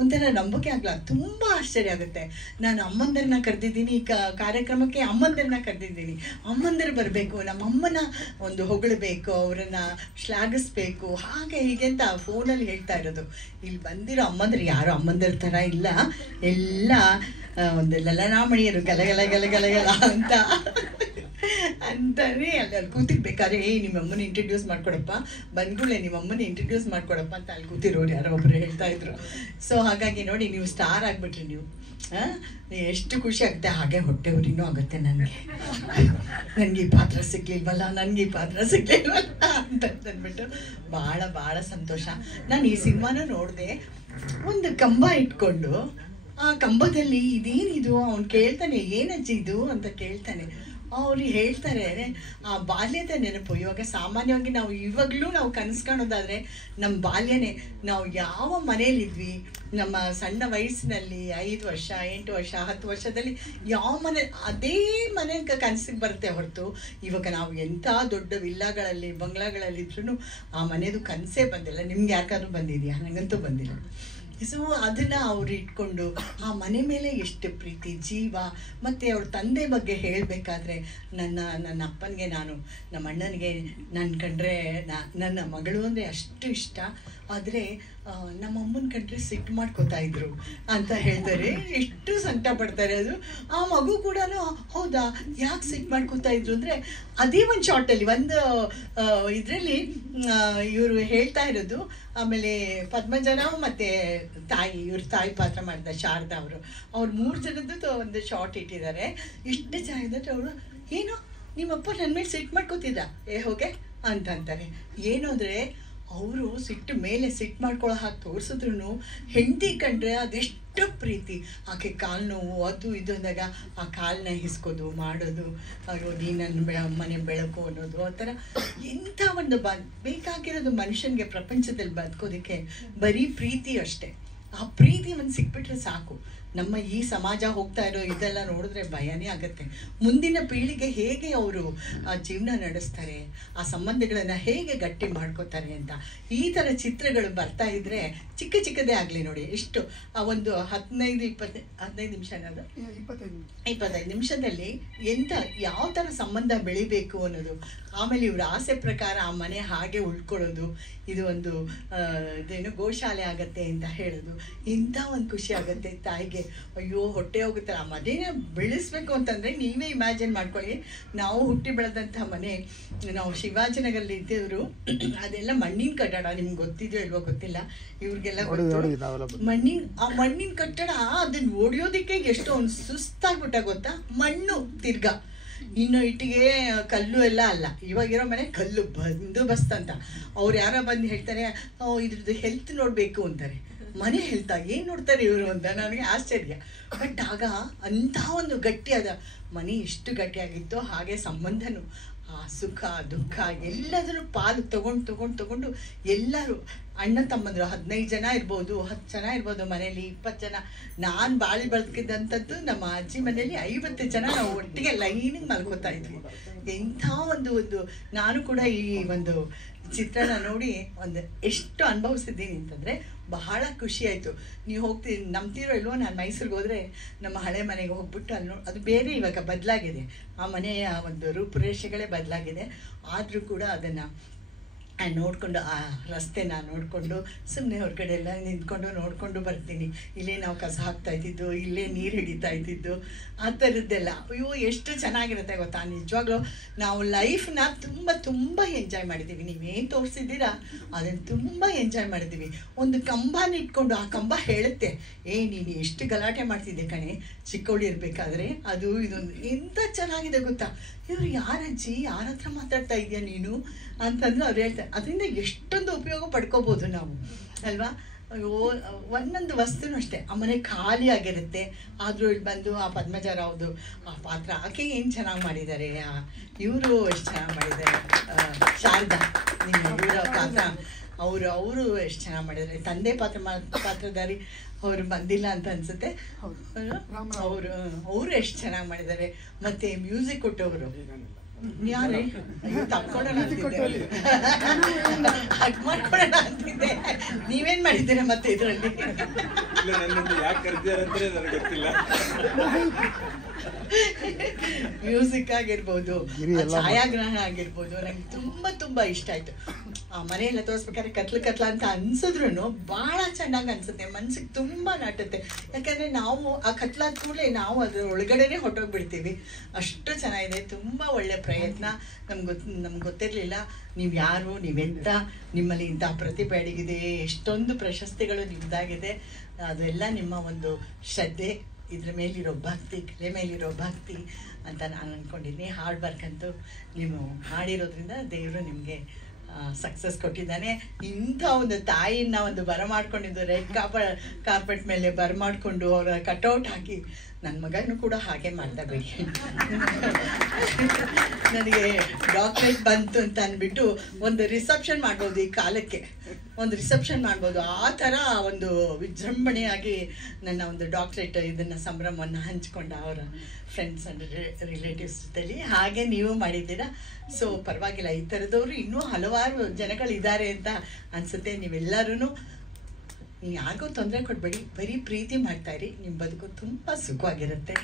ಒಂಥರ ನಂಬಿಕೆ ಆಗಲ್ಲ, ತುಂಬ ಆಶ್ಚರ್ಯ ಆಗುತ್ತೆ. ನಾನು ಅಮ್ಮಂದರನ್ನ ಕರೆದಿದ್ದೀನಿ, ಈ ಕಾರ್ಯಕ್ರಮಕ್ಕೆ ಅಮ್ಮಂದರನ್ನ ಕರೆದಿದ್ದೀನಿ. ಅಮ್ಮಂದರು ಬರಬೇಕು, ನಮ್ಮಮ್ಮನ ಒಂದು ಹೊಗಳಬೇಕು, ಅವರನ್ನು ಶ್ಲಾಘಿಸ್ಬೇಕು, ಹಾಗೆ ಹೀಗೆ ಅಂತ ಫೋನಲ್ಲಿ ಹೇಳ್ತಾ ಇರೋದು. ಇಲ್ಲಿ ಬಂದಿರೋ ಅಮ್ಮಂದರು ಯಾರು ಅಮ್ಮಂದರ ಥರ ಇಲ್ಲ, ಎಲ್ಲ ಒಂದು ಲಲನಾಮಣಿಯರು ಗಲಗಲ ಅಂತಾನೆ ಅಲ್ಲಿ ಕೂತಿರ್ಬೇಕಾದ್ರೆ ನಿಮ್ಮಮ್ಮನ ಇಂಟ್ರಡ್ಯೂಸ್ ಮಾಡ್ಕೊಡಪ್ಪ, ಬಂದ್ಗಳೇ ನಿಮ್ಮಮ್ಮನ ಇಂಟ್ರಡ್ಯೂಸ್ ಮಾಡ್ಕೊಡಪ್ಪ ಅಂತ ಅಲ್ಲಿ ಕೂತಿರೋರು ಯಾರೋ ಒಬ್ಬರು ಹೇಳ್ತಾ ಇದ್ರು. ಸೊ ಹಾಗಾಗಿ ನೋಡಿ, ನೀವು ಸ್ಟಾರ್ ಆಗಿಬಿಟ್ರಿ ನೀವು. ಎಷ್ಟು ಖುಷಿ ಆಗುತ್ತೆ. ಹಾಗೆ ಹೊಟ್ಟೆ ಉರಿನೂ ಆಗುತ್ತೆ ನನಗೆ ಈ ಪಾತ್ರ ಸಿಗ್ಲಿಲ್ವಲ್ಲ ಅಂತ ಅಂದ್ಬಿಟ್ಟು ಭಾಳ ಸಂತೋಷ. ನಾನು ಈ ಸಿನಿಮಾನ ನೋಡಿದೆ. ಒಂದು ಕಂಬ ಇಟ್ಕೊಂಡು ಆ ಕಂಬದಲ್ಲಿ ಇದೇನಿದು ಅವ್ನು ಕೇಳ್ತಾನೆ, ಏನಜ್ಜಿ ಇದು ಅಂತ ಕೇಳ್ತಾನೆ. ಅವ್ರು ಹೇಳ್ತಾರೆ ಆ ಬಾಲ್ಯದ ನೆನಪು. ಇವಾಗ ಸಾಮಾನ್ಯವಾಗಿ ಇವಾಗಲೂ ನಾವು ಕನಸು ಕಾಣೋದಾದರೆ ನಮ್ಮ ಬಾಲ್ಯನೇ. ನಾವು ಯಾವ ಮನೇಲಿದ್ವಿ, ನಮ್ಮ ಸಣ್ಣ ವಯಸ್ಸಿನಲ್ಲಿ 5 ವರ್ಷ 8 ವರ್ಷ 10 ವರ್ಷದಲ್ಲಿ ಯಾವ ಮನೆ, ಅದೇ ಮನೆ ಕನಸಿಗೆ ಬರುತ್ತೆ ಹೊರತು ಇವಾಗ ನಾವು ಎಂಥ ದೊಡ್ಡ ವಿಲ್ಲಾಗಳಲ್ಲಿ ಬಂಗ್ಲಾಗಳಲ್ಲಿದ್ರೂ ಆ ಮನೆಯದು ಕನಸೇ ಬಂದಿಲ್ಲ. ನಿಮ್ಗೆ ಯಾರಿಗಾದ್ರೂ ಬಂದಿದೆಯಾ? ನನಗಂತೂ ಬಂದಿಲ್ಲ. ಸೊ ಅದನ್ನು ಅವ್ರು ಇಟ್ಕೊಂಡು ಆ ಮನೆ ಮೇಲೆ ಎಷ್ಟು ಪ್ರೀತಿ, ಜೀವ. ಮತ್ತು ಅವ್ರ ತಂದೆ ಬಗ್ಗೆ ಹೇಳಬೇಕಾದ್ರೆ, ನನ್ನ ಅಪ್ಪನಿಗೆ ನಮ್ಮ ಅಣ್ಣನಿಗೆ ನನ್ನ ಕಂಡ್ರೆ ನನ್ನ ಮಗಳು ಅಂದರೆ ಅಷ್ಟು ಇಷ್ಟ. ಆದರೆ ನಮ್ಮ ಅಮ್ಮನ ಕಂಡ್ರೆ ಸಿಟ್ಟು ಮಾಡ್ಕೋತಾ ಇದ್ರು ಅಂತ ಹೇಳ್ತಾರೆ. ಎಷ್ಟು ಸಂಕಟ ಪಡ್ತಾರೆ. ಅದು ಆ ಮಗು ಕೂಡ ಹೌದಾ ಯಾಕೆ ಸಿಟ್ಟು ಮಾಡ್ಕೋತಾ ಇದ್ರು ಅಂದರೆ, ಅದೇ ಒಂದು ಶಾರ್ಟಲ್ಲಿ ಒಂದು ಇದರಲ್ಲಿ ಇವರು ಹೇಳ್ತಾ ಇರೋದು. ಆಮೇಲೆ ಪದ್ಮಜನ ಮತ್ತು ಇವ್ರ ತಾಯಿ ಪಾತ್ರ ಮಾಡಿದ ಶಾರದಾ ಅವ್ರು 3 ಜನದ್ದು ಒಂದು ಶಾರ್ಟ್ ಇಟ್ಟಿದ್ದಾರೆ. ಎಷ್ಟು ಚೆನ್ನಾಗಿದೆ. ಅವರು ಏನು ನಿಮ್ಮಪ್ಪ ನನ್ನ ಮೇಲೆ ಸಿಟ್ಟು ಮಾಡ್ಕೋತಿದ್ದ, ಹೋಗೆ ಅಂತಂತಾರೆ. ಏನು ಅಂದರೆ ಅವರು ಸಿಟ್ಟು ಮಾಡ್ಕೊಳ್ಳೋ ಹಾಗೆ ತೋರಿಸಿದ್ರು ಹೆಂಡತಿ ಕಂಡ್ರೆ ಅದೆಷ್ಟು ಪ್ರೀತಿ. ಆಕೆ ಕಾಲು ನೋವು ಅದು ಇದು ಅಂದಾಗ ಆ ಕಾಲನ್ನ ಹಿಸ್ಕೋದು ಮಾಡೋದು, ಅಯ್ಯೋ ನೀ ನನ್ನ ಮನೆ ಬೆಳಕು ಅನ್ನೋದು. ಆ ಥರ ಎಂಥ ಒಂದು ಬೇಕಾಗಿರೋದು ಮನುಷ್ಯನಿಗೆ ಪ್ರಪಂಚದಲ್ಲಿ ಬದುಕೋದಕ್ಕೆ ಬರೀ ಪ್ರೀತಿ ಅಷ್ಟೇ. ಆ ಪ್ರೀತಿ ಒಂದು ಸಿಕ್ಬಿಟ್ರೆ ಸಾಕು. ನಮ್ಮ ಈ ಸಮಾಜ ಹೋಗ್ತಾ ಇರೋ ಇದೆಲ್ಲ ನೋಡಿದ್ರೆ ಭಯನೇ ಆಗುತ್ತೆ. ಮುಂದಿನ ಪೀಳಿಗೆ ಹೇಗೆ ಅವರು ಜೀವನ ನಡೆಸ್ತಾರೆ, ಆ ಸಂಬಂಧಗಳನ್ನು ಹೇಗೆ ಗಟ್ಟಿ ಮಾಡ್ಕೋತಾರೆ ಅಂತ ಈ ಥರ ಚಿತ್ರಗಳು ಬರ್ತಾ ಇದ್ರೆ ಚಿಕ್ಕ ಚಿಕ್ಕದೇ ಆಗಲಿ ನೋಡಿ, ಎಷ್ಟು ಒಂದು 15 ನಿಮಿಷ ಅನ್ನೋದು 25 ನಿಮಿಷದಲ್ಲಿ ಯಾವ ಥರ ಸಂಬಂಧ ಬೆಳಿಬೇಕು ಅನ್ನೋದು, ಆಮೇಲೆ ಇವ್ರ ಆಸೆ ಪ್ರಕಾರ ಆ ಮನೆ ಹಾಗೆ ಉಳ್ಕೊಳ್ಳೋದು, ಇದು ಒಂದು ಇದೇನು ಗೋಶಾಲೆ ಆಗತ್ತೆ ಅಂತ ಹೇಳೋದು, ಇಂಥ ಒಂದು ಖುಷಿ ಆಗುತ್ತೆ ತಾಯಿಗೆ. ಅಯ್ಯೋ ಹೊಟ್ಟೆ ಹೋಗುತ್ತೆ. ಆ ಮನೆನ ಬೆಳೆಸ್ಬೇಕು ಅಂತಂದರೆ ನೀವೇ ಇಮ್ಯಾಜಿನ್ ಮಾಡ್ಕೊಳ್ಳಿ. ನಾವು ಹುಟ್ಟಿ ಬೆಳೆದಂಥ ಮನೆ, ನಾವು ಶಿವಾಜಿನಗರಲ್ಲಿ ಇದ್ದವರು, ಅದೆಲ್ಲ ಮಣ್ಣಿನ ಕಟ್ಟಡ. ನಿಮ್ಗೆ ಗೊತ್ತಿದೆಯೋ ಇಲ್ವೋ ಗೊತ್ತಿಲ್ಲ, ಇವ್ರಿಗೆಲ್ಲ ಮಣ್ಣಿನ ಕಟ್ಟಡ. ಅದನ್ನ ಹೊಡಿಯೋದಕ್ಕೆ ಎಷ್ಟೊಂದು ಸುಸ್ತಾಗ್ಬಿಟ್ಟ ಗೊತ್ತಾ, ಮಣ್ಣು ತಿರ್ಗಾ, ಇನ್ನು ಇಟ್ಟಿಗೆ ಕಲ್ಲು ಎಲ್ಲ ಅಲ್ಲ. ಇವಾಗಿರೋ ಮನೆ ಕಲ್ಲು ಬಂದೋಬಸ್ತ್ ಅಂತ. ಅವ್ರು ಯಾರೋ ಬಂದು ಹೇಳ್ತಾರೆ ಇದ್ರದ್ದು ಹೆಲ್ತ್ ನೋಡಬೇಕು ಅಂತಾರೆ. ಮನೆ ಹೆಲ್ತಾ ಏನು ನೋಡ್ತಾರೆ ಇವರು ಅಂತ ನನಗೆ ಆಶ್ಚರ್ಯ. ಬಟ್ ಆಗ ಅಂಥ ಒಂದು ಗಟ್ಟಿಯಾದ ಮನೆ ಎಷ್ಟು ಗಟ್ಟಿಯಾಗಿತ್ತೋ ಹಾಗೆ ಸಂಬಂಧನೂ, ಆ ಸುಖ ದುಃಖ ಎಲ್ಲದನ್ನು ಪಾಲು ತಗೊಂಡು ಎಲ್ಲರೂ ಅಣ್ಣ ತಮ್ಮಂದರು 15 ಜನ ಇರ್ಬೋದು, 10 ಜನ ಇರ್ಬೋದು ಮನೇಲಿ, 20 ಜನ. ನಾನು ಬಾಳಿ ಬೆಳೆದಿದ್ದಂಥದ್ದು ನಮ್ಮ ಅಜ್ಜಿ ಮನೇಲಿ 50 ಜನ ನಾವು ಒಟ್ಟಿಗೆ ಲೈನಿಗೆ ಮಲ್ಕೋತಾ ಇದ್ವಿ. ಎಂಥ ಒಂದು ನಾನು ಕೂಡ ಈ ಒಂದು ಚಿತ್ರನ ನೋಡಿ ಎಷ್ಟು ಅನುಭವಿಸಿದ್ದೀನಿ ಅಂತಂದರೆ ಬಹಳ ಖುಷಿ ಆಯಿತು. ನೀವು ನಂಬ್ತೀರೋ ಇಲ್ವೋ, ನಾನು ಮೈಸೂರಿಗೆ ಹೋದರೆ ನಮ್ಮ ಹಳೆ ಮನೆಗೆ ಹೋಗ್ಬಿಟ್ಟು ಅಲ್ಲಿ ಅದು ಬೇರೆ ಇವಾಗ ಬದಲಾಗಿದೆ, ಆ ಮನೆಯ ಒಂದು ರೂಪುರೇಷೆಗಳೇ ಬದಲಾಗಿದೆ. ಆದರೂ ಕೂಡ ಅದನ್ನು ನೋಡಿಕೊಂಡು ಆ ರಸ್ತೆನ ನೋಡಿಕೊಂಡು ಸುಮ್ಮನೆ ಹೊರಗಡೆ ಎಲ್ಲ ನಿಂತ್ಕೊಂಡು ನೋಡಿಕೊಂಡು ಬರ್ತೀನಿ. ಇಲ್ಲೇ ನಾವು ಕಸ ಹಾಕ್ತಾ ಇದ್ದಿದ್ದು, ಇಲ್ಲೇ ನೀರು ಹಿಡಿತಾ ಇದ್ದಿದ್ದು, ಆ ಥರದ್ದೆಲ್ಲ ಅಯ್ಯೋ ಎಷ್ಟು ಚೆನ್ನಾಗಿರುತ್ತೆ ಗೊತ್ತಾ. ನಿಜವಾಗ್ಲೂ ನಾವು ಲೈಫ್ನ ತುಂಬ ಎಂಜಾಯ್ ಮಾಡಿದ್ದೀವಿ. ನೀವೇನು ತೋರಿಸಿದ್ದೀರಾ ಅದನ್ನು ತುಂಬ ಎಂಜಾಯ್ ಮಾಡಿದ್ದೀವಿ. ಒಂದು ಕಂಬನ ಇಟ್ಕೊಂಡು ಆ ಕಂಬ ಹೇಳುತ್ತೆ, ನೀನು ಎಷ್ಟು ಗಲಾಟೆ ಮಾಡ್ತಿದ್ದೆ ಕಣೆ ಚಿಕ್ಕವಳು ಇರಬೇಕಾದ್ರೆ, ಅದು ಇದೊಂದು ಎಂಥ ಚೆನ್ನಾಗಿದೆ ಗೊತ್ತಾ. ಇವರು ಯಾರಜ್ಜಿ, ಯಾರ ಹತ್ರ ಮಾತಾಡ್ತಾ ಇದೆಯಾ ನೀನು ಅಂತಂದ್ರೆ ಅವ್ರು ಹೇಳ್ತಾರೆ. ಅದರಿಂದ ಎಷ್ಟೊಂದು ಉಪಯೋಗ ಪಡ್ಕೋಬೋದು ನಾವು ಅಲ್ವಾ. ಒಂದೊಂದು ವಸ್ತುನೂ ಅಷ್ಟೇ, ಆ ಮನೆ ಖಾಲಿ ಆಗಿರುತ್ತೆ, ಆದರೂ ಇಲ್ಲಿ ಬಂದು ಆ ಪದ್ಮಜರಾವ್ದು ಆ ಪಾತ್ರ, ಆಕೆ ಏನು ಚೆನ್ನಾಗಿ ಮಾಡಿದ್ದಾರೆ, ಇವರು ಎಷ್ಟು ಚೆನ್ನಾಗಿ ಮಾಡಿದ್ದಾರೆ, ಶಾರದಾ ನಿಮ್ಮ ಇವರ ಪಾತ್ರ ಅವರು ಎಷ್ಟು ಚೆನ್ನಾಗಿ ಮಾಡಿದ್ದಾರೆ. ತಂದೆ ಪಾತ್ರಧಾರಿ ಅವರು ಬಂದಿಲ್ಲ ಅಂತ ಅನ್ಸುತ್ತೆ, ಅವರು ಎಷ್ಟು ಚೆನ್ನಾಗಿ ಮಾಡಿದ್ದಾರೆ. ಮತ್ತೆ ಮ್ಯೂಸಿಕ್ ಕೊಟ್ಟವರು ಯಾರೇ ತಕ್ಕೊಡೋಣ ಹಗ್ ಮಾಡ್ಕೊಡೋಣ ಅಂತಿದ್ದೆ. ನೀವೇನ್ ಮಾಡಿದ್ದೀರಾ ಮತ್ತೆ ಇದರಲ್ಲಿ? ಮ್ಯೂಸಿಕ್ ಆಗಿರ್ಬೋದು, ಛಾಯಾಗ್ರಹಣ ಆಗಿರ್ಬೋದು, ನಂಗೆ ತುಂಬ ಇಷ್ಟ ಆಯ್ತು. ಆ ಮನೆಯೆಲ್ಲ ತೋರಿಸ್ಬೇಕಾದ್ರೆ ಕತ್ಲ ಅಂತ ಅನ್ಸಿದ್ರು ಭಾಳ ಚೆನ್ನಾಗಿ ಅನ್ಸುತ್ತೆ, ಮನ್ಸಿಗೆ ತುಂಬ ನಾಟುತ್ತೆ. ಯಾಕಂದರೆ ನಾವು ಆ ಕತ್ಲಾದ ಕೂಡಲೇ ನಾವು ಅದ್ರ ಒಳಗಡೆನೆ ಹೊಟ್ಟೋಗ್ಬಿಡ್ತೀವಿ. ಅಷ್ಟು ಚೆನ್ನಾಗಿದೆ, ತುಂಬ ಒಳ್ಳೆ ಪ್ರಯತ್ನ. ನಮ್ಗೆ ಗೊತ್ತಿರಲಿಲ್ಲ ನೀವು ಯಾರು, ನೀವೆಂತ, ನಿಮ್ಮಲ್ಲಿ ಇಂಥ ಪ್ರತಿಭೆ ಅಡಗಿದೆ, ಎಷ್ಟೊಂದು ಪ್ರಶಸ್ತಿಗಳು ನಿಮ್ಮದಾಗಿದೆ. ಅದೆಲ್ಲ ನಿಮ್ಮ ಒಂದು ಶ್ರದ್ಧೆ, ಇದ್ರ ಮೇಲಿರೋ ಭಕ್ತಿ, ಕಲೆ ಮೇಲಿರೋ ಭಕ್ತಿ ಅಂತ ನಾನು ಅಂದ್ಕೊಂಡಿದ್ದೀನಿ. ಹಾರ್ಡ್ ವರ್ಕ್ ಅಂತೂ ನೀವು ಮಾಡಿರೋದ್ರಿಂದ ದೇವರು ನಿಮಗೆ ಸಕ್ಸಸ್ ಕೊಟ್ಟಿದ್ದಾನೆ. ಇಂಥ ಒಂದು ತಾಯಿನ ಒಂದು ಬರಮಾಡ್ಕೊಂಡಿದ್ದು, ರೆಡ್ ಕಾರ್ಪೆಟ್ ಮೇಲೆ ಬರಮಾಡ್ಕೊಂಡು ಅವರ ಕಟೌಟ್ ಹಾಕಿ, ನನ್ನ ಮಗನೂ ಕೂಡ ಹಾಗೆ ಮಾಡ್ತಾ ಬಿಡಿ. ನನಗೆ ಡಾಕ್ಟ್ರೇಟ್ ಬಂತು ಅಂತ ಅಂದ್ಬಿಟ್ಟು ಒಂದು ರಿಸೆಪ್ಷನ್ ಮಾಡ್ಬೋದು, ಈ ಕಾಲಕ್ಕೆ ಒಂದು ರಿಸೆಪ್ಷನ್ ಮಾಡ್ಬೋದು. ಆ ಥರ ಒಂದು ವಿಜೃಂಭಣೆಯಾಗಿ ನನ್ನ ಒಂದು ಡಾಕ್ಟ್ರೇಟ್ ಇದನ್ನು ಸಂಭ್ರಮವನ್ನು ಹಂಚ್ಕೊಂಡ ಅವರ ಫ್ರೆಂಡ್ಸ್ ಆ್ಯಂಡ್ ರಿಲೇಟಿವ್ಸ್ ಜೊತೆಲಿ. ಹಾಗೆ ನೀವು ಮಾಡಿದ್ದೀರಾ. ಸೊ ಪರವಾಗಿಲ್ಲ, ಈ ಥರದವರು ಇನ್ನೂ ಹಲವಾರು ಜನಗಳಿದ್ದಾರೆ ಅಂತ ಅನಿಸುತ್ತೆ. ನೀವೆಲ್ಲರೂ ಯಾರಿಗೂ ತೊಂದರೆ ಕೊಡಬೇಡಿ, ಬರೀ ಪ್ರೀತಿ ಮಾಡ್ತಾಯಿರಿ, ನಿಮ್ಮ ಬದುಕು ತುಂಬ ಸುಖವಾಗಿರುತ್ತೆ.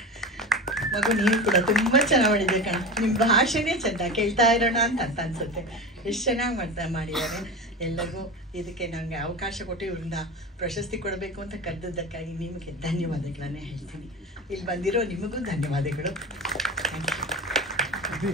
ಮಗು ನೀವು ಕೂಡ ತುಂಬ ಚೆನ್ನಾಗಿ ಮಾಡಿದ್ದೀರಿ ಕಣ, ನಿಮ್ಮ ಭಾಷೆನೇ ಚೆಂದ, ಕೇಳ್ತಾ ಇರೋಣ ಅಂತ ಅನಿಸುತ್ತೆ. ಎಷ್ಟು ಚೆನ್ನಾಗಿ ಮಾಡಿದ್ದಾರೆ. ಎಲ್ಲರಿಗೂ ಇದಕ್ಕೆ ನನಗೆ ಅವಕಾಶ ಕೊಟ್ಟು ಇವ್ರನ್ನ ಪ್ರಶಸ್ತಿ ಕೊಡಬೇಕು ಅಂತ ಕರೆದಿದ್ದಕ್ಕಾಗಿ ನಿಮಗೆ ಧನ್ಯವಾದಗಳನ್ನೇ ಹೇಳ್ತೀನಿ. ಇಲ್ಲಿ ಬಂದಿರೋ ನಿಮಗೂ ಧನ್ಯವಾದಗಳು. Thank you.